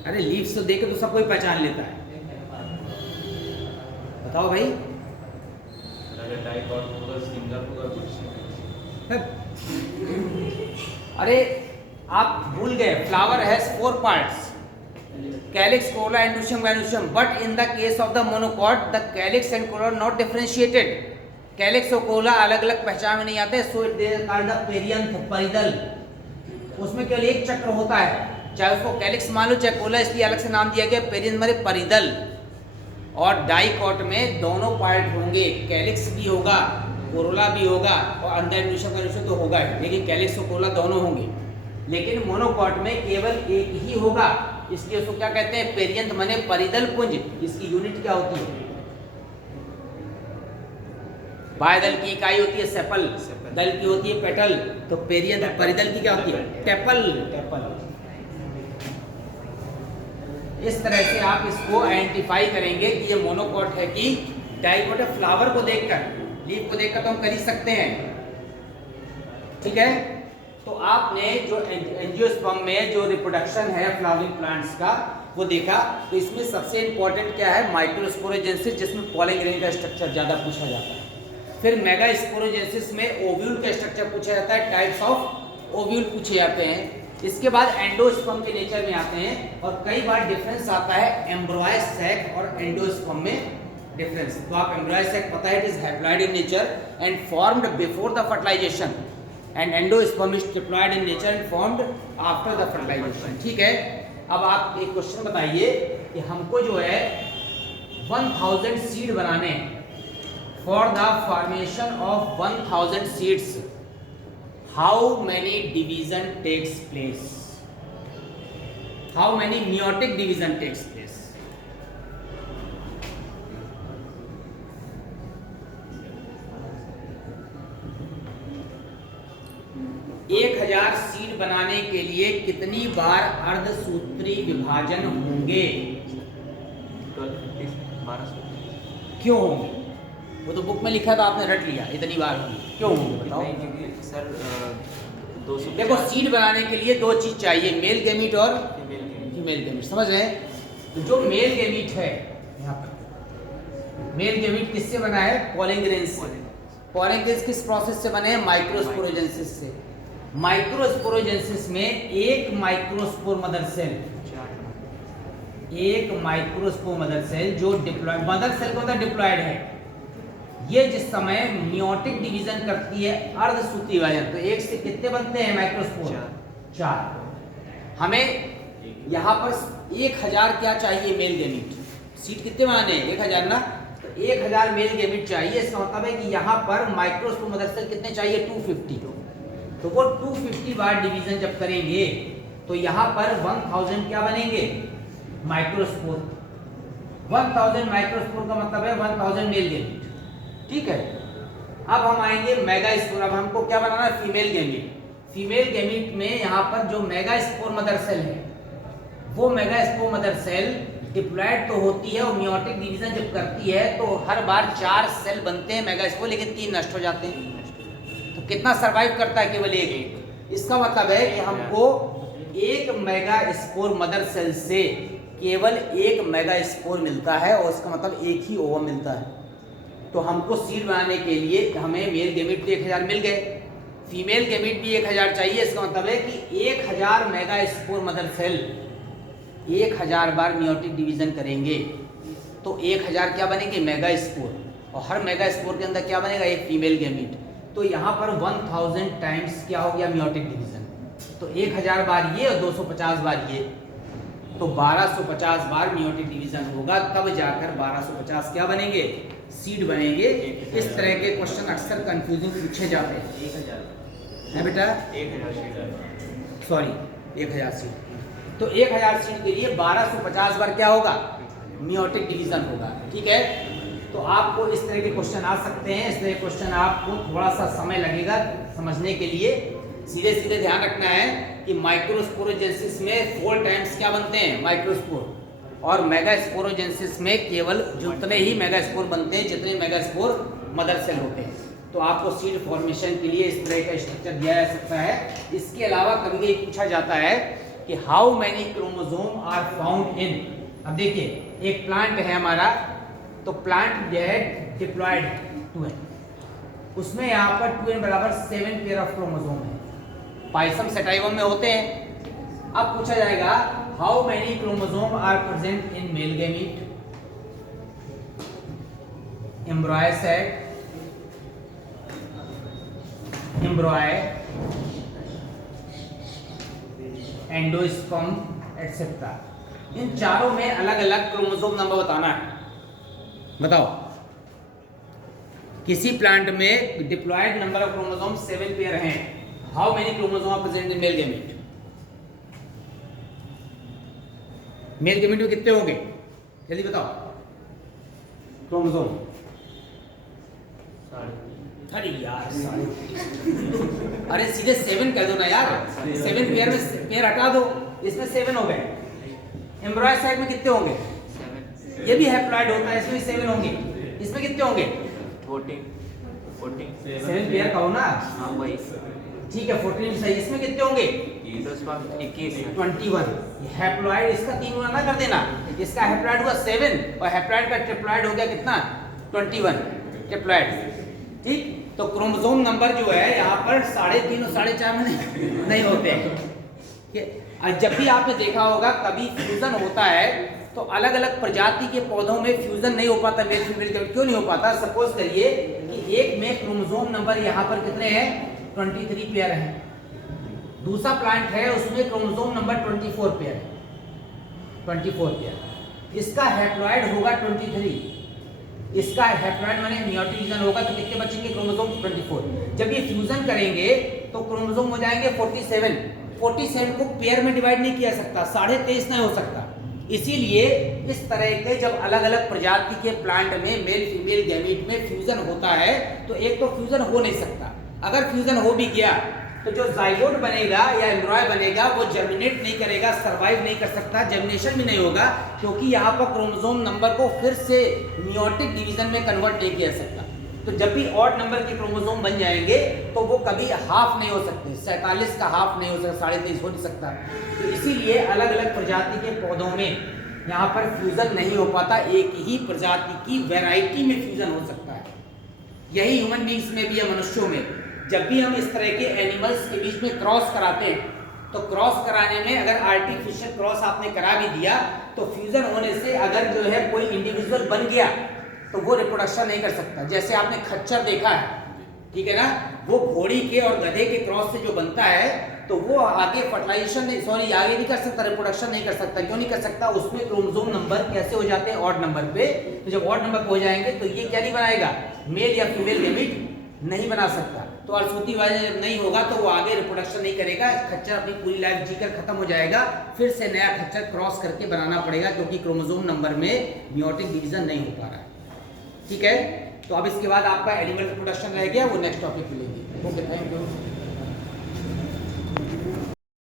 अरे लीव्स तो देखे तो सब कोई पहचान लेता है, बताओ भाई। अरे आप भूल गए, flower has 4 parts, calyx, corolla, inducium, vanucium, but in the case of the monocot the calyx and corolla are not differentiated। calyx और corolla अलग अलग पहचान में नहीं आते, so they are called the perianth, परिदल। उसमें केवल एक चक्र होता है, चाहे उसको calyx मान लो चाहे corolla, इसलिए अलग से नाम दिया गया perianth माने परिदल। और डाइकॉट में दोनों पार्ट होंगे, calyx भी होगा, corolla भी होगा, और अंदर inducium vanucium तो होगा ही, लेकिन calyx और corolla दोनों होंगे। लेकिन मोनोकॉट में केवल एक ही होगा, इसलिए उसको क्या कहते हैं, पेरियंथ माने परिदल पुंज। इसकी यूनिट क्या होती है, बाह्यदल की इकाई होती है सेपल, दल की होती है पेटल, तो पेरियंथ परिदल की क्या होती है, टेपल। इस तरह से आप इसको आइडेंटिफाई करेंगे कि ये मोनोकॉट है कि डाइकॉट है। फ्लावर को देखकर, लीफ को देखकर तो हम कर ही सकते हैं, ठीक है। तो आपने जो एंजियोस्पर्म में जो रिप्रोडक्शन है फ्लावरिंग प्लांट्स का वो देखा, तो इसमें सबसे इंपॉर्टेंट क्या है, माइक्रोस्पोरोजेंसिस, जिसमें पॉलन ग्रेन का स्ट्रक्चर ज़्यादा पूछा जाता है। फिर मेगास्पोरोजेंसिस में ओव्यूल का स्ट्रक्चर पूछा जाता है, टाइप्स ऑफ ओव्यूल पूछे जाते हैं। इसके बाद एंडोस्पर्म के नेचर में आते हैं और कई बार डिफरेंस आता है एम्ब्रॉय सैक और एंडोस्पर्म में डिफरेंस। तो आप एम्ब्रॉय सैक पता है, it is haploid in nature and formed before the fertilisation and endosperm is triploid in nature and formed after the fertilisation. ठीक है, अब आप एक क्वेश्चन बताइए कि हमको जो है 1000 सीड बनाने, for the formation of 1000 seeds how many division takes place? How many meiotic division takes place? एक 1000 सीड बनाने के लिए कितनी बार अर्धसूत्री विभाजन होंगे? 12 क्यों होंगे? वो तो बुक में लिखा था, आपने रट लिया, इतनी बार होंगे। क्यों होंगे बताओ? क्योंकि सर 200 देखो, सीड बनाने के लिए दो चीज चाहिए, मेल गैमीट और फीमेल गैमीट। समझ रहे हैं? तो जो मेल गैमीट है यहाँ पर, मेल गैमीट किससे बना है? पॉलिंग्रेंस से। पॉलिंग्रेंस किस प्रोसेस से बने हैं? माइक्रोस्पोरोजेंसिस से। माइक्रोस्पोरोजेंसिस में एक माइक्रोस्पोर मदर सेल, एक माइक्रोस्पोर मदर सेल जो डिप्लॉयड, मदर सेल का मतलब डिप्लॉयड है, ये जिस समय मियोटिक डिवीजन करती है अर्धसूत्री विभाजन, तो एक से कितने बनते हैं माइक्रोस्पोर? 4। हमें यहाँ पर 1000 क्या चाहिए? Male gamete. सीट कितने बनाने हैं? 1000 ना, तो 1000 मेल गैमीट चाहिए। इसका मतलब है कि यहाँ पर माइक्रोस्पोर मदर सेल कितने चाहिए? 250। तो वो 250 बार डिवीजन जब करेंगे तो यहाँ पर 1000 क्या बनेंगे? माइक्रोस्पोर। 1000 माइक्रोस्पोर का मतलब है 1000 मेल गैमीट। ठीक है, अब हम आएंगे मेगास्पोर। अब हमको क्या बनाना है? Female gamete. फीमेल गैमीट में यहाँ पर जो मेगास्पोर मदर सेल है, वो मेगास्पोर मदर सेल डिप्लॉयड तो होती है और मियोटिक डिवीजन जब करती है तो हर बार 4 सेल बनते हैं मेगास्पोर, लेकिन 3 नष्ट हो जाते हैं। तो कितना सरवाइव करता है? केवल एक। इसका मतलब है कि हमको एक मेगास्पोर मदर सेल से केवल एक मेगास्पोर मिलता है और इसका मतलब एक ही ओवम मिलता है। तो हमको सीड बनाने के लिए हमें मेल गैमीट तो 1000 मिल गए, फीमेल गैमीट भी 1000 चाहिए। इसका मतलब है कि 1000 मेगास्पोर मदर सेल 1000 बार मियोटिक डिवीजन करेंगे तो 1000 क्या बनेंगे? मेगास्पोर। और हर मेगास्पोर के अंदर क्या बनेगा? एक फीमेल गैमीट। तो यहाँ पर 1000 टाइम्स क्या हो गया? Meiotic division. तो 1000 बार ये और 250 बार ये, तो 1250 बार मियोटिक डिवीजन होगा, तब जाकर 1250 क्या बनेंगे? सीड बनेंगे। इस तरह के क्वेश्चन अक्सर कंफ्यूजिंग पूछे जाते हैं। 1000 है बेटा? 1000 सॉरी 1000 सीड। तो 1000 सीड के लिए 1250 बार क्या होगा? मियोटिक डिवीजन होगा। ठीक है, तो आपको इस तरह के क्वेश्चन आ सकते हैं। इस तरह के क्वेश्चन आपको थोड़ा सा समय लगेगा समझने के लिए। सीधे सीधे ध्यान रखना है कि माइक्रोस्पोरोजेंसिस में 4 टाइम्स क्या बनते हैं? माइक्रोस्पोर। और मेगास्पोरोजेंसिस में केवल जितने ही मेगास्पोर बनते हैं जितने मेगास्पोर मदर सेल होते हैं। तो आपको सीड फॉर्मेशन के लिए इस तरह का स्ट्रक्चर दिया जा सकता है। इसके अलावा कभी कभी पूछा जाता है कि how many chromosome are found in. अब देखिए, एक प्लांट है हमारा, तो प्लांट जो है डिप्लॉयड 2n, उसमें यहाँ पर 2n बराबर 7 पेयर ऑफ क्रोमोसोम है। पाइसम सेटाइवम में होते हैं। अब पूछा जाएगा how many chromosome are present in male gamete, embryo sac, embryo, endosperm etcetera. इन चारों में अलग अलग क्रोमोसोम नंबर बताना है। बताओ, किसी प्लांट में diploid number of chromosome 7 pair हैं। How many chromosome are present in male gamete? Male gamete में कितने होंगे? जल्दी बताओ क्रोमोसोम। अरे यार अरे सीधे 7 कह दो ना यार। 7 पेयर में पेयर हटा दो, इसमें 7 हो गए। एम्ब्रॉय साइड में कितने होंगे? 7 ये भी हैप्लॉइड होता है, इसमें 7 होंगे। इसमें कितने होंगे? 14 7 पेयर कहो ना। हाँ वही। ठीक है, 14 सही। इसमें कितने होंगे? 21 हैप्लॉइड इसका 3 गुना ना कर देना। इसका हैप्लॉइड हुआ 7 और हैप्लॉइड का ट्रिप्लॉइड हो गया कितना? 21 ट्रिप्लॉइड। ठीक, तो क्रोमोसोम नंबर जो है यहाँ पर 3.5 और 4.5 में नहीं होते हैं। जब भी आपने देखा होगा कभी फ्यूजन होता है तो अलग अलग प्रजाति के पौधों में फ्यूजन नहीं हो पाता, मेल फीमेल क्यों नहीं हो पाता? सपोज करिए कि एक में क्रोमोसोम नंबर यहाँ पर कितने हैं, 23 पेयर है, दूसरा प्लांट है उसमें क्रोमोसोम नंबर 24 पेयर है, 24 पेयर, इसका हैप्लॉइड होगा 23, इसका हैप्लॉइड माने मियोटिक रीजन होगा तो कितने बचेंगे क्रोमोसोम 24। जब ये फ्यूजन करेंगे तो क्रोमोसोम हो जाएंगे 47, 47 को पेयर में डिवाइड नहीं किया सकता, 23.5 नहीं हो सकता। इसीलिए इस तरह के जब अलग अलग प्रजाति के प्लांट में मेल फीमेल गैमीट में फ्यूजन होता है तो एक तो फ्यूजन हो नहीं सकता, अगर फ्यूजन हो भी गया तो जो जाइगोट बनेगा या एम्ब्रॉय बनेगा वो जर्मिनेट नहीं करेगा, सरवाइव नहीं कर सकता, जर्मिनेशन भी नहीं होगा, क्योंकि यहाँ पर क्रोमोसोम नंबर को फिर से मियोटिक डिवीजन में कन्वर्ट नहीं किया सकता। तो जब भी ऑड नंबर के क्रोमोसोम बन जाएंगे तो वो कभी हाफ नहीं हो सकते, 47 का हाफ नहीं हो सकता, 23.5 हो नहीं सकता। तो इसीलिए अलग अलग प्रजाति के पौधों में यहाँ पर फ्यूजन नहीं हो पाता, एक ही प्रजाति की वैरायटी में फ्यूजन हो सकता है। यही ह्यूमन बींग्स में भी है, मनुष्यों में जब भी हम इस तरह के एनिमल्स के बीच में क्रॉस कराते हैं तो क्रॉस कराने में अगर आर्टिफिशियल क्रॉस आपने करा भी दिया तो फ्यूजन होने से अगर जो है कोई इंडिविजुअल बन गया तो वो रिप्रोडक्शन नहीं कर सकता। जैसे आपने खच्चर देखा है, ठीक है ना, वो घोड़ी के और गधे के क्रॉस से जो बनता है तो वो आगे फर्टिलाइजेशन नहीं, सॉरी आगे नहीं कर सकता, रिप्रोडक्शन नहीं कर सकता। क्यों नहीं कर सकता? उसमें क्रोमोसोम नंबर कैसे हो जाते हैं, ऑड नंबर पे। तो जब ऑड नंबर पे हो जाएंगे तो ये क्या नहीं बनाएगा, मेल या फीमेल गैमीट नहीं बना सकता। तो अल्पसूती वाले जब नहीं होगा तो वो आगे रिप्रोडक्शन नहीं करेगा, खच्चर अपनी पूरी लाइफ जीकर खत्म हो जाएगा, फिर से नया खच्चर क्रॉस करके बनाना पड़ेगा क्योंकि क्रोमोसोम नंबर में मियोटिक डिवीजन नहीं हो पा रहा है। ठीक है, तो अब इसके बाद आपका एनिमल रिप्रोडक्शन रह गया, वो नेक्स्ट टॉपिक पे लेंगे। Okay, thank you.